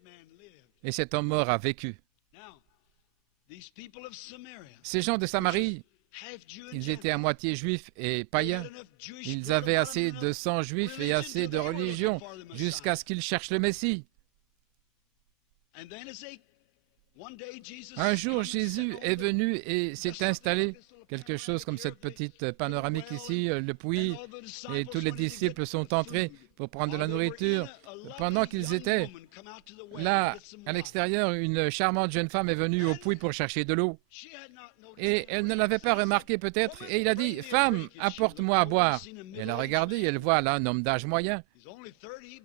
et cet homme mort a vécu. Ces gens de Samarie, ils étaient à moitié juifs et païens. Ils avaient assez de sang juif et assez de religion jusqu'à ce qu'ils cherchent le Messie. Un jour, Jésus est venu et s'est installé, quelque chose comme cette petite panoramique ici, le puits, et tous les disciples sont entrés pour prendre de la nourriture. Pendant qu'ils étaient là, à l'extérieur, une charmante jeune femme est venue au puits pour chercher de l'eau. Et elle ne l'avait pas remarqué peut-être, et il a dit, « Femme, apporte-moi à boire. » Elle a regardé, et elle voit là un homme d'âge moyen.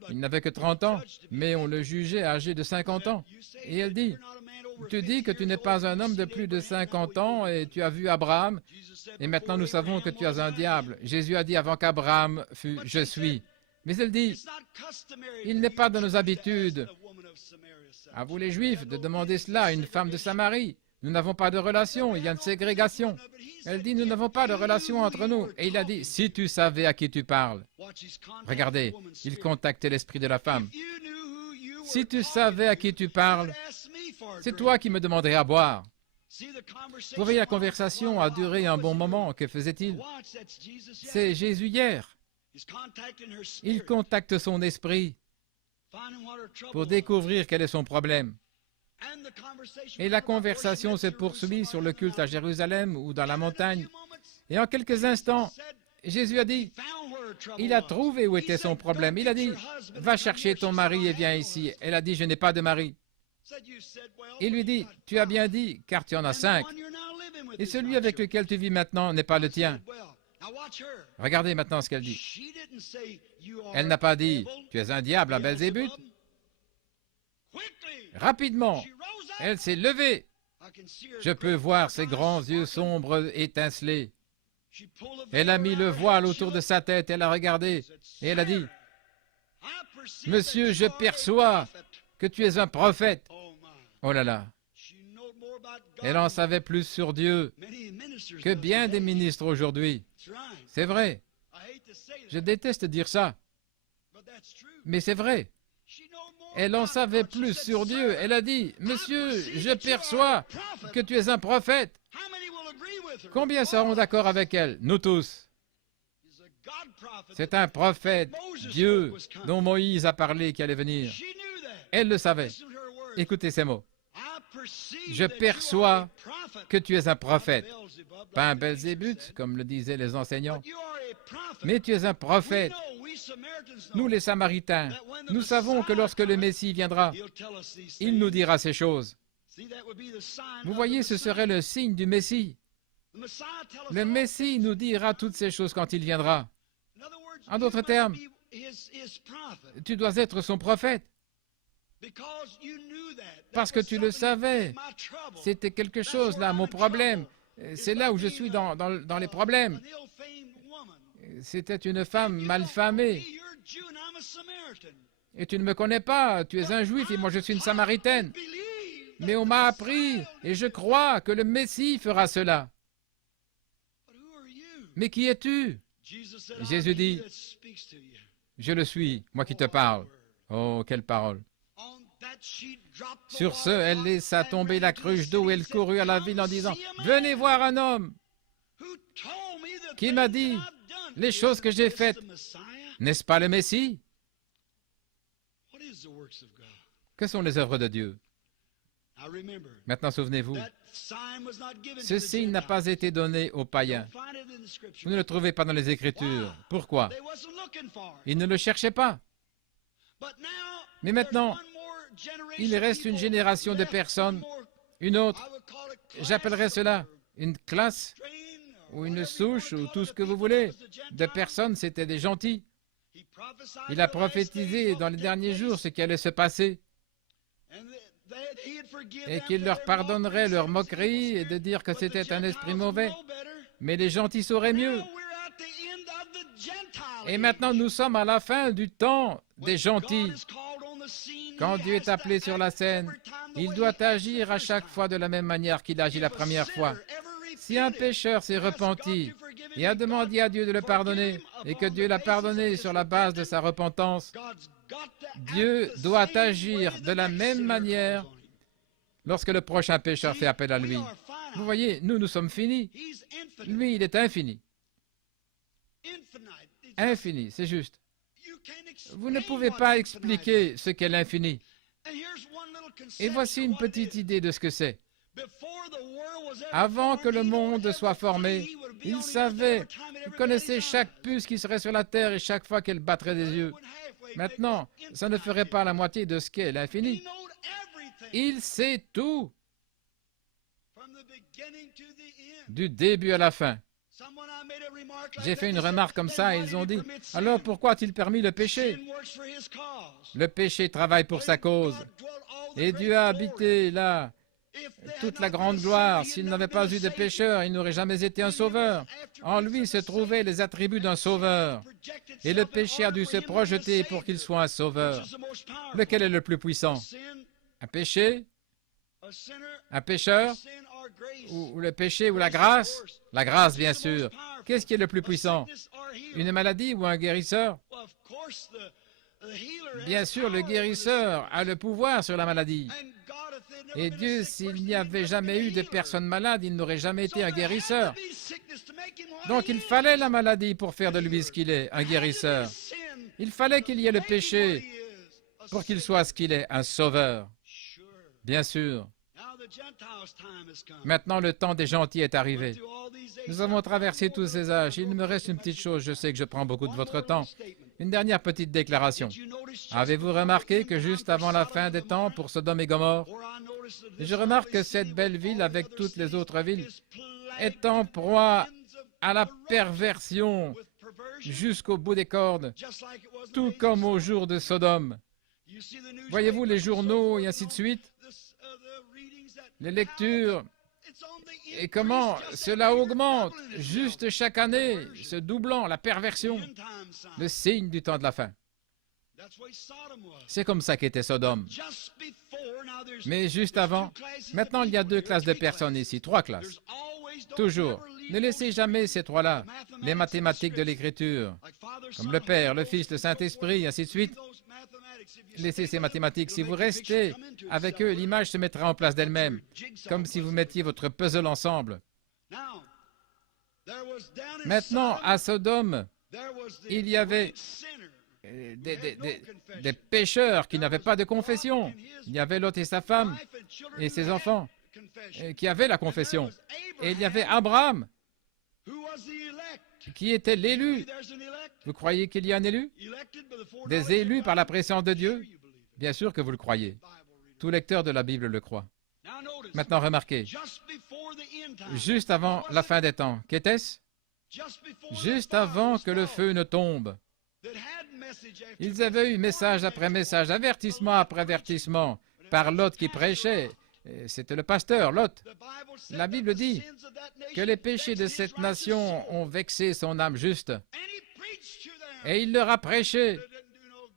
Il n'avait que 30 ans, mais on le jugeait âgé de 50 ans. Et elle dit, « Tu dis que tu n'es pas un homme de plus de 50 ans, et tu as vu Abraham, et maintenant nous savons que tu as un diable. » Jésus a dit avant qu'Abraham fût « Je suis ». Mais elle dit, « Il n'est pas dans nos habitudes, à vous les Juifs, de demander cela à une femme de Samarie. Nous n'avons pas de relation, il y a une ségrégation. » Elle dit, « Nous n'avons pas de relation entre nous. » Et il a dit, « Si tu savais à qui tu parles. » Regardez, il contactait l'esprit de la femme. « Si tu savais à qui tu parles, c'est toi qui me demanderais à boire. » Vous voyez, la conversation a duré un bon moment. Que faisait-il? C'est Jésus hier. Il contacte son esprit pour découvrir quel est son problème. Et la conversation se poursuit sur le culte à Jérusalem ou dans la montagne. Et en quelques instants, Jésus a dit, il a trouvé où était son problème. Il a dit, va chercher ton mari et viens ici. Elle a dit, je n'ai pas de mari. Il lui dit, tu as bien dit, car tu en as 5. Et celui avec lequel tu vis maintenant n'est pas le tien. Regardez maintenant ce qu'elle dit. Elle n'a pas dit, tu es un diable à Belzébuth. Rapidement, elle s'est levée. Je peux voir ses grands yeux sombres étinceler. Elle a mis le voile autour de sa tête, elle a regardé, et elle a dit, « Monsieur, je perçois que tu es un prophète. » Oh là là! Elle en savait plus sur Dieu que bien des ministres aujourd'hui. C'est vrai. Je déteste dire ça, mais c'est vrai. Elle en savait plus sur Dieu. Elle a dit, « Monsieur, je perçois que tu es un prophète. » Combien seront d'accord avec elle? Nous tous. C'est un prophète, Dieu, dont Moïse a parlé qui allait venir. Elle le savait. Écoutez ces mots. Je perçois que tu es un prophète, pas un Belzébuth, comme le disaient les enseignants, mais tu es un prophète. Nous, les Samaritains, nous savons que lorsque le Messie viendra, il nous dira ces choses. Vous voyez, ce serait le signe du Messie. Le Messie nous dira toutes ces choses quand il viendra. En d'autres termes, tu dois être son prophète. Parce que tu le savais. C'était quelque chose là, mon problème. C'est là où je suis dans les problèmes. C'était une femme malfamée. Et tu ne me connais pas, tu es un juif et moi je suis une samaritaine. Mais on m'a appris et je crois que le Messie fera cela. Mais qui es-tu? Jésus dit, je le suis, moi qui te parle. Oh, quelle parole! Sur ce, elle laissa tomber la cruche d'eau et elle courut à la ville en disant, venez voir un homme qui m'a dit les choses que j'ai faites. N'est-ce pas le Messie? Que sont les œuvres de Dieu? Maintenant, souvenez-vous, ce signe n'a pas été donné aux païens. Vous ne le trouvez pas dans les Écritures. Pourquoi? Ils ne le cherchaient pas. Mais maintenant, il reste une génération de personnes, une autre, j'appellerais cela une classe, ou une souche, ou tout ce que vous voulez, de personnes, c'était des gentils. Il a prophétisé dans les derniers jours ce qui allait se passer, et qu'il leur pardonnerait leur moquerie et de dire que c'était un esprit mauvais. Mais les gentils sauraient mieux. Et maintenant, nous sommes à la fin du temps des gentils. Quand Dieu est appelé sur la scène, il doit agir à chaque fois de la même manière qu'il agit la première fois. Si un pécheur s'est repenti et a demandé à Dieu de le pardonner, et que Dieu l'a pardonné sur la base de sa repentance, Dieu doit agir de la même manière lorsque le prochain pécheur fait appel à lui. Vous voyez, nous sommes finis. Lui, il est infini. Infini, c'est juste. Vous ne pouvez pas expliquer ce qu'est l'infini. Et voici une petite idée de ce que c'est. Avant que le monde soit formé, il savait, il connaissait chaque puce qui serait sur la terre et chaque fois qu'elle battrait des yeux. Maintenant, ça ne ferait pas la moitié de ce qu'est l'infini. Il sait tout, du début à la fin. J'ai fait une remarque comme ça et ils ont dit, alors pourquoi a-t-il permis le péché? Le péché travaille pour sa cause. Et Dieu a habité là toute la grande gloire. S'il n'avait pas eu de pécheur, il n'aurait jamais été un sauveur. En lui se trouvaient les attributs d'un sauveur. Et le péché a dû se projeter pour qu'il soit un sauveur. Lequel est le plus puissant? Un péché? Un pécheur? Ou le péché ou la grâce? La grâce, bien sûr. Qu'est-ce qui est le plus puissant? Une maladie ou un guérisseur? Bien sûr, le guérisseur a le pouvoir sur la maladie. Et Dieu, s'il n'y avait jamais eu de personne malade, il n'aurait jamais été un guérisseur. Donc il fallait la maladie pour faire de lui ce qu'il est, un guérisseur. Il fallait qu'il y ait le péché pour qu'il soit ce qu'il est, un sauveur. Bien sûr. Maintenant, le temps des gentils est arrivé. Nous avons traversé tous ces âges. Il me reste une petite chose, je sais que je prends beaucoup de votre temps. Une dernière petite déclaration. Avez-vous remarqué que juste avant la fin des temps pour Sodome et Gomorrhe, je remarque que cette belle ville, avec toutes les autres villes, est en proie à la perversion jusqu'au bout des cordes, tout comme au jour de Sodome. Voyez-vous les journaux et ainsi de suite, les lectures, et comment cela augmente juste chaque année, se doublant, la perversion, le signe du temps de la fin. C'est comme ça qu'était Sodome. Mais juste avant, maintenant il y a deux classes de personnes ici, trois classes. Toujours. Ne laissez jamais ces trois-là, les mathématiques de l'Écriture, comme le Père, le Fils, le Saint-Esprit, ainsi de suite. Laissez ces mathématiques. Si vous restez avec eux, l'image se mettra en place d'elle-même, comme si vous mettiez votre puzzle ensemble. Maintenant, à Sodome, il y avait des pécheurs qui n'avaient pas de confession. Il y avait Lot et sa femme et ses enfants qui avaient la confession. Et il y avait Abraham qui était l'élu. Vous croyez qu'il y a un élu? Des élus par la présence de Dieu? Bien sûr que vous le croyez. Tout lecteur de la Bible le croit. Maintenant, remarquez, juste avant la fin des temps, qu'était-ce? Juste avant que le feu ne tombe. Ils avaient eu message après message, avertissement après avertissement, par Lot qui prêchait. C'était le pasteur, Lot. La Bible dit que les péchés de cette nation ont vexé son âme juste. Et il leur a prêché.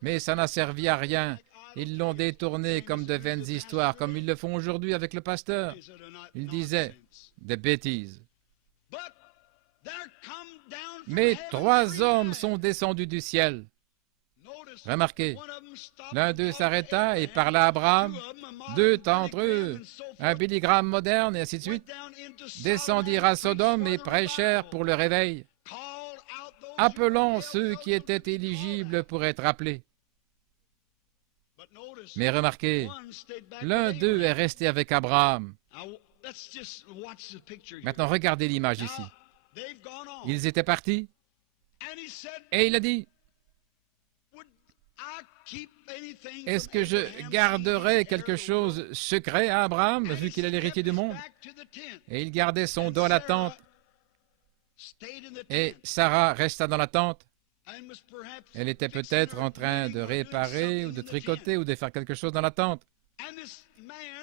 Mais ça n'a servi à rien. Ils l'ont détourné comme de vaines histoires, comme ils le font aujourd'hui avec le pasteur. Ils disaient des bêtises. Mais 3 hommes sont descendus du ciel. Remarquez, l'un d'eux s'arrêta et parla à Abraham. 2 d'entre eux, un Billy Graham moderne, et ainsi de suite, descendirent à Sodome et prêchèrent pour le réveil, appelant ceux qui étaient éligibles pour être appelés. Mais remarquez, l'un d'eux est resté avec Abraham. Maintenant, regardez l'image ici. Ils étaient partis et il a dit, est-ce que je garderai quelque chose secret à Abraham, vu qu'il est l'héritier du monde? Et il gardait son dos à la tente. Et Sarah resta dans la tente. Elle était peut-être en train de réparer ou de tricoter ou de faire quelque chose dans la tente.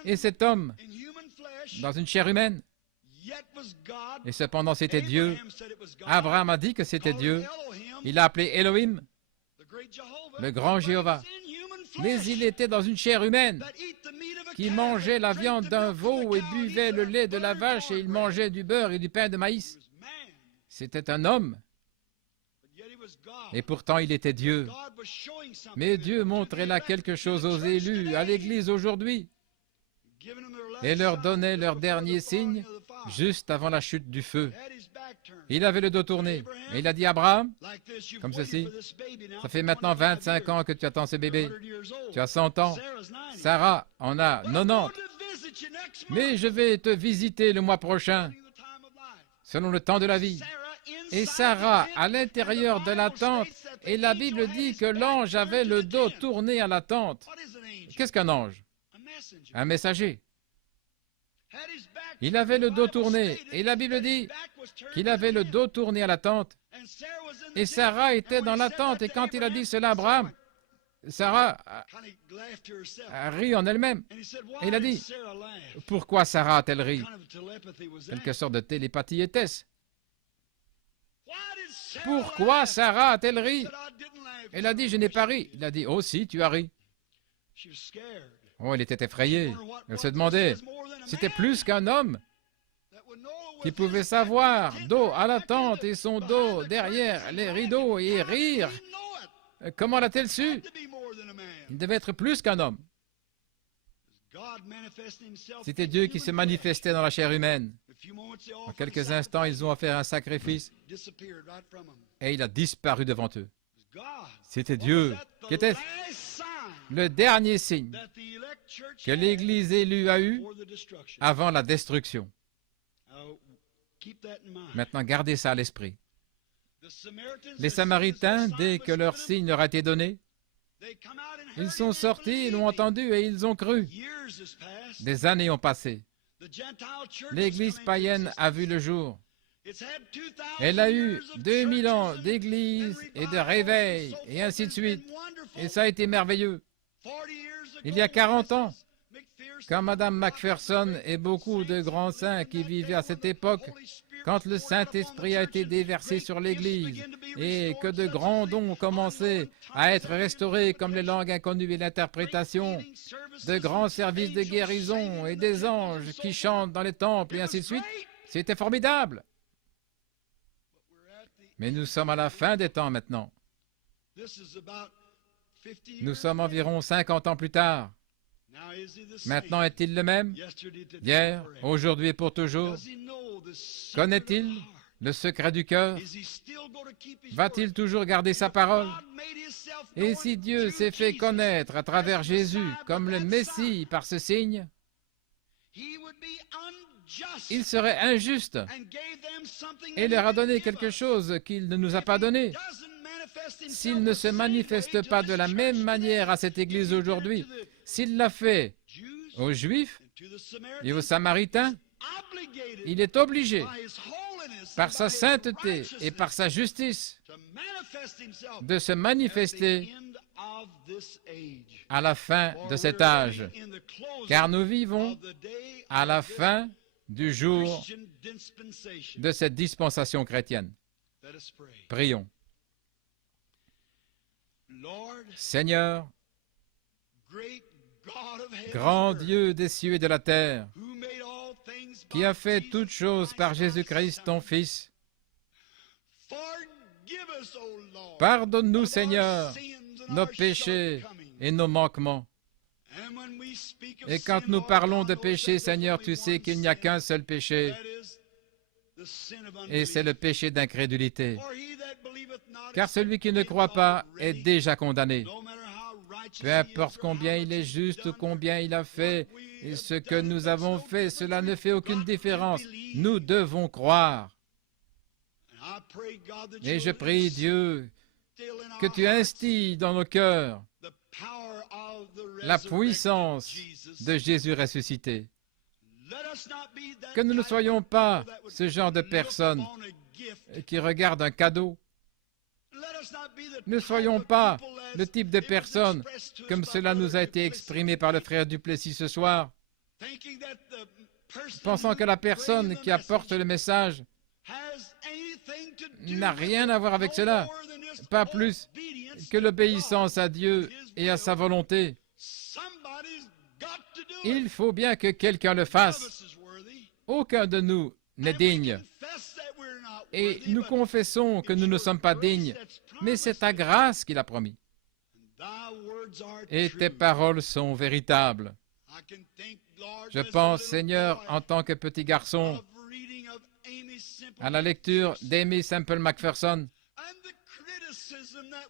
Et cet homme, dans une chair humaine, et cependant c'était Dieu. Abraham a dit que c'était Dieu. Il l'a appelé Elohim, le grand Jéhovah. Mais il était dans une chair humaine qui mangeait la viande d'un veau et buvait le lait de la vache et il mangeait du beurre et du pain de maïs. C'était un homme. Et pourtant il était Dieu. Mais Dieu montrait là quelque chose aux élus, à l'Église aujourd'hui, et leur donnait leur dernier signe juste avant la chute du feu. Il avait le dos tourné. Et il a dit à Abraham, comme ceci, ça fait maintenant 25 ans que tu attends ce bébé. Tu as 100 ans. Sarah en a 90. Mais je vais te visiter le mois prochain, selon le temps de la vie. Et Sarah, à l'intérieur de la tente, et la Bible dit que l'ange avait le dos tourné à la tente. Qu'est-ce qu'un ange? Un messager. Il avait le dos tourné, et la Bible dit qu'il avait le dos tourné à la tente. Et Sarah était dans la tente, et quand il a dit cela à Abraham, Sarah a ri en elle-même. Et il a dit, pourquoi Sarah a-t-elle ri? Quelque sorte de télépathie était-ce? Pourquoi Sarah a-t-elle ri? Elle a dit, je n'ai pas ri. Il a dit, oh si, tu as ri. Oh, elle était effrayée. Elle se demandait, c'était plus qu'un homme qui pouvait savoir, dos à la tente et son dos derrière les rideaux et rire. Comment l'a-t-elle su? Il devait être plus qu'un homme. C'était Dieu qui se manifestait dans la chair humaine. En quelques instants, ils ont offert un sacrifice et il a disparu devant eux. C'était Dieu. Qu'était-ce? Le dernier signe que l'Église élue a eu avant la destruction. Maintenant, gardez ça à l'esprit. Les Samaritains, dès que leur signe leur a été donné, ils sont sortis, ils l'ont entendu et ils ont cru. Des années ont passé. L'Église païenne a vu le jour. Elle a eu 2000 ans d'Église et de réveil, et ainsi de suite. Et ça a été merveilleux. Il y a 40 ans, quand Mme Macpherson et beaucoup de grands saints qui vivaient à cette époque, quand le Saint-Esprit a été déversé sur l'Église et que de grands dons ont commencé à être restaurés comme les langues inconnues et l'interprétation, de grands services de guérison et des anges qui chantent dans les temples et ainsi de suite, c'était formidable. Mais nous sommes à la fin des temps maintenant. Nous sommes environ 50 ans plus tard. Maintenant, est-il le même? Hier, aujourd'hui et pour toujours? Connaît-il Le secret du cœur, va-t-il toujours garder sa parole? Et si Dieu s'est fait connaître à travers Jésus comme le Messie par ce signe, il serait injuste et leur a donné quelque chose qu'il ne nous a pas donné. S'il ne se manifeste pas de la même manière à cette Église aujourd'hui, s'il l'a fait aux Juifs et aux Samaritains, il est obligé, par sa sainteté et par sa justice, de se manifester à la fin de cet âge, car nous vivons à la fin du jour de cette dispensation chrétienne. Prions. Seigneur, grand Dieu des cieux et de la terre, qui a fait toutes choses par Jésus-Christ, ton Fils, pardonne-nous, Seigneur, nos péchés et nos manquements. Et quand nous parlons de péché, Seigneur, tu sais qu'il n'y a qu'un seul péché, et c'est le péché d'incrédulité. Car celui qui ne croit pas est déjà condamné. Peu importe combien il est juste ou combien il a fait, et ce que nous avons fait, cela ne fait aucune différence. Nous devons croire. Et je prie, Dieu, que tu instilles dans nos cœurs la puissance de Jésus ressuscité. Que nous ne soyons pas ce genre de personnes qui regardent un cadeau. Ne soyons pas le type de personnes, comme cela nous a été exprimé par le frère Duplessis ce soir, pensant que la personne qui apporte le message n'a rien à voir avec cela, pas plus que l'obéissance à Dieu et à sa volonté. Il faut bien que quelqu'un le fasse. Aucun de nous n'est digne. Et nous confessons que nous ne sommes pas dignes, mais c'est ta grâce qu'il a promis. Et tes paroles sont véritables. Je pense, Seigneur, en tant que petit garçon, à la lecture d'Amy Semple McPherson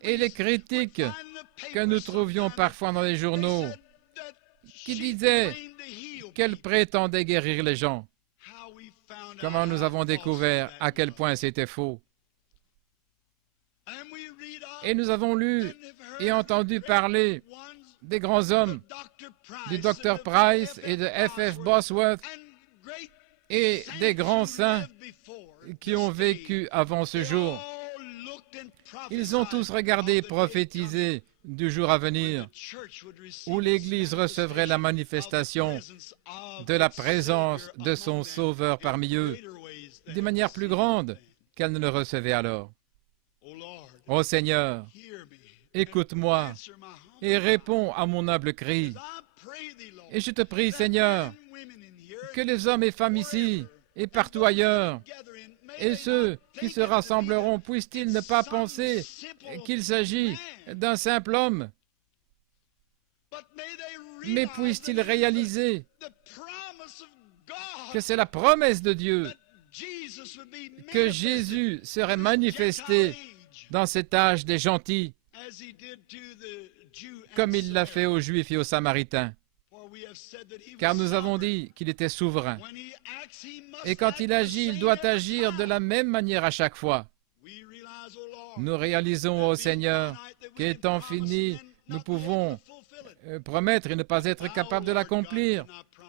et les critiques que nous trouvions parfois dans les journaux qui disaient qu'elle prétendait guérir les gens. Comment nous avons découvert à quel point c'était faux. Et nous avons lu et entendu parler des grands hommes, du Dr. Price et de F.F. Bosworth, et des grands saints qui ont vécu avant ce jour. Ils ont tous regardé et prophétisé du jour à venir, où l'Église recevrait la manifestation de la présence de son Sauveur parmi eux, de manière plus grande qu'elle ne le recevait alors. Ô Seigneur, écoute-moi et réponds à mon humble cri. Et je te prie, Seigneur, que les hommes et femmes ici et partout ailleurs, et ceux qui se rassembleront, puissent-ils ne pas penser qu'il s'agit d'un simple homme, mais puissent-ils réaliser que c'est la promesse de Dieu que Jésus serait manifesté dans cet âge des gentils, comme il l'a fait aux Juifs et aux Samaritains. Car nous avons dit qu'il était souverain. Et quand il agit, il doit agir de la même manière à chaque fois. Nous réalisons, ô Seigneur, qu'étant fini, nous pouvons promettre et ne pas être capables de l'accomplir.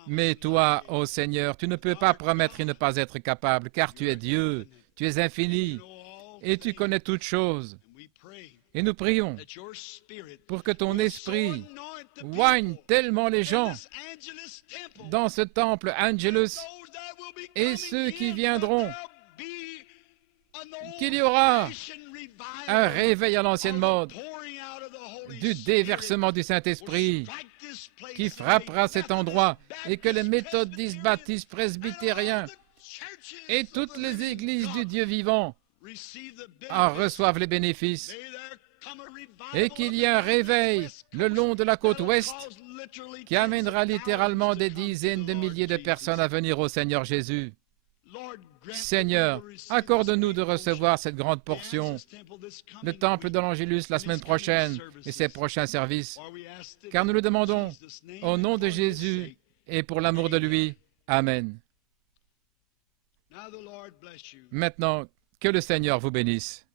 Mais toi, ô Seigneur, tu ne peux pas promettre et ne pas être capable, car tu es Dieu, tu es infini, et tu connais toutes choses. Et nous prions pour que ton esprit oigne tellement les gens dans ce temple Angelus et ceux qui viendront, qu'il y aura un réveil à l'ancienne mode, du déversement du Saint-Esprit qui frappera cet endroit et que les méthodistes, baptistes, presbytériens et toutes les églises du Dieu vivant en reçoivent les bénéfices et qu'il y ait un réveil le long de la côte ouest qui amènera littéralement des dizaines de milliers de personnes à venir au Seigneur Jésus. Seigneur, accorde-nous de recevoir cette grande portion, le temple de l'Angélus la semaine prochaine et ses prochains services, car nous le demandons au nom de Jésus et pour l'amour de lui. Amen. Maintenant, que le Seigneur vous bénisse.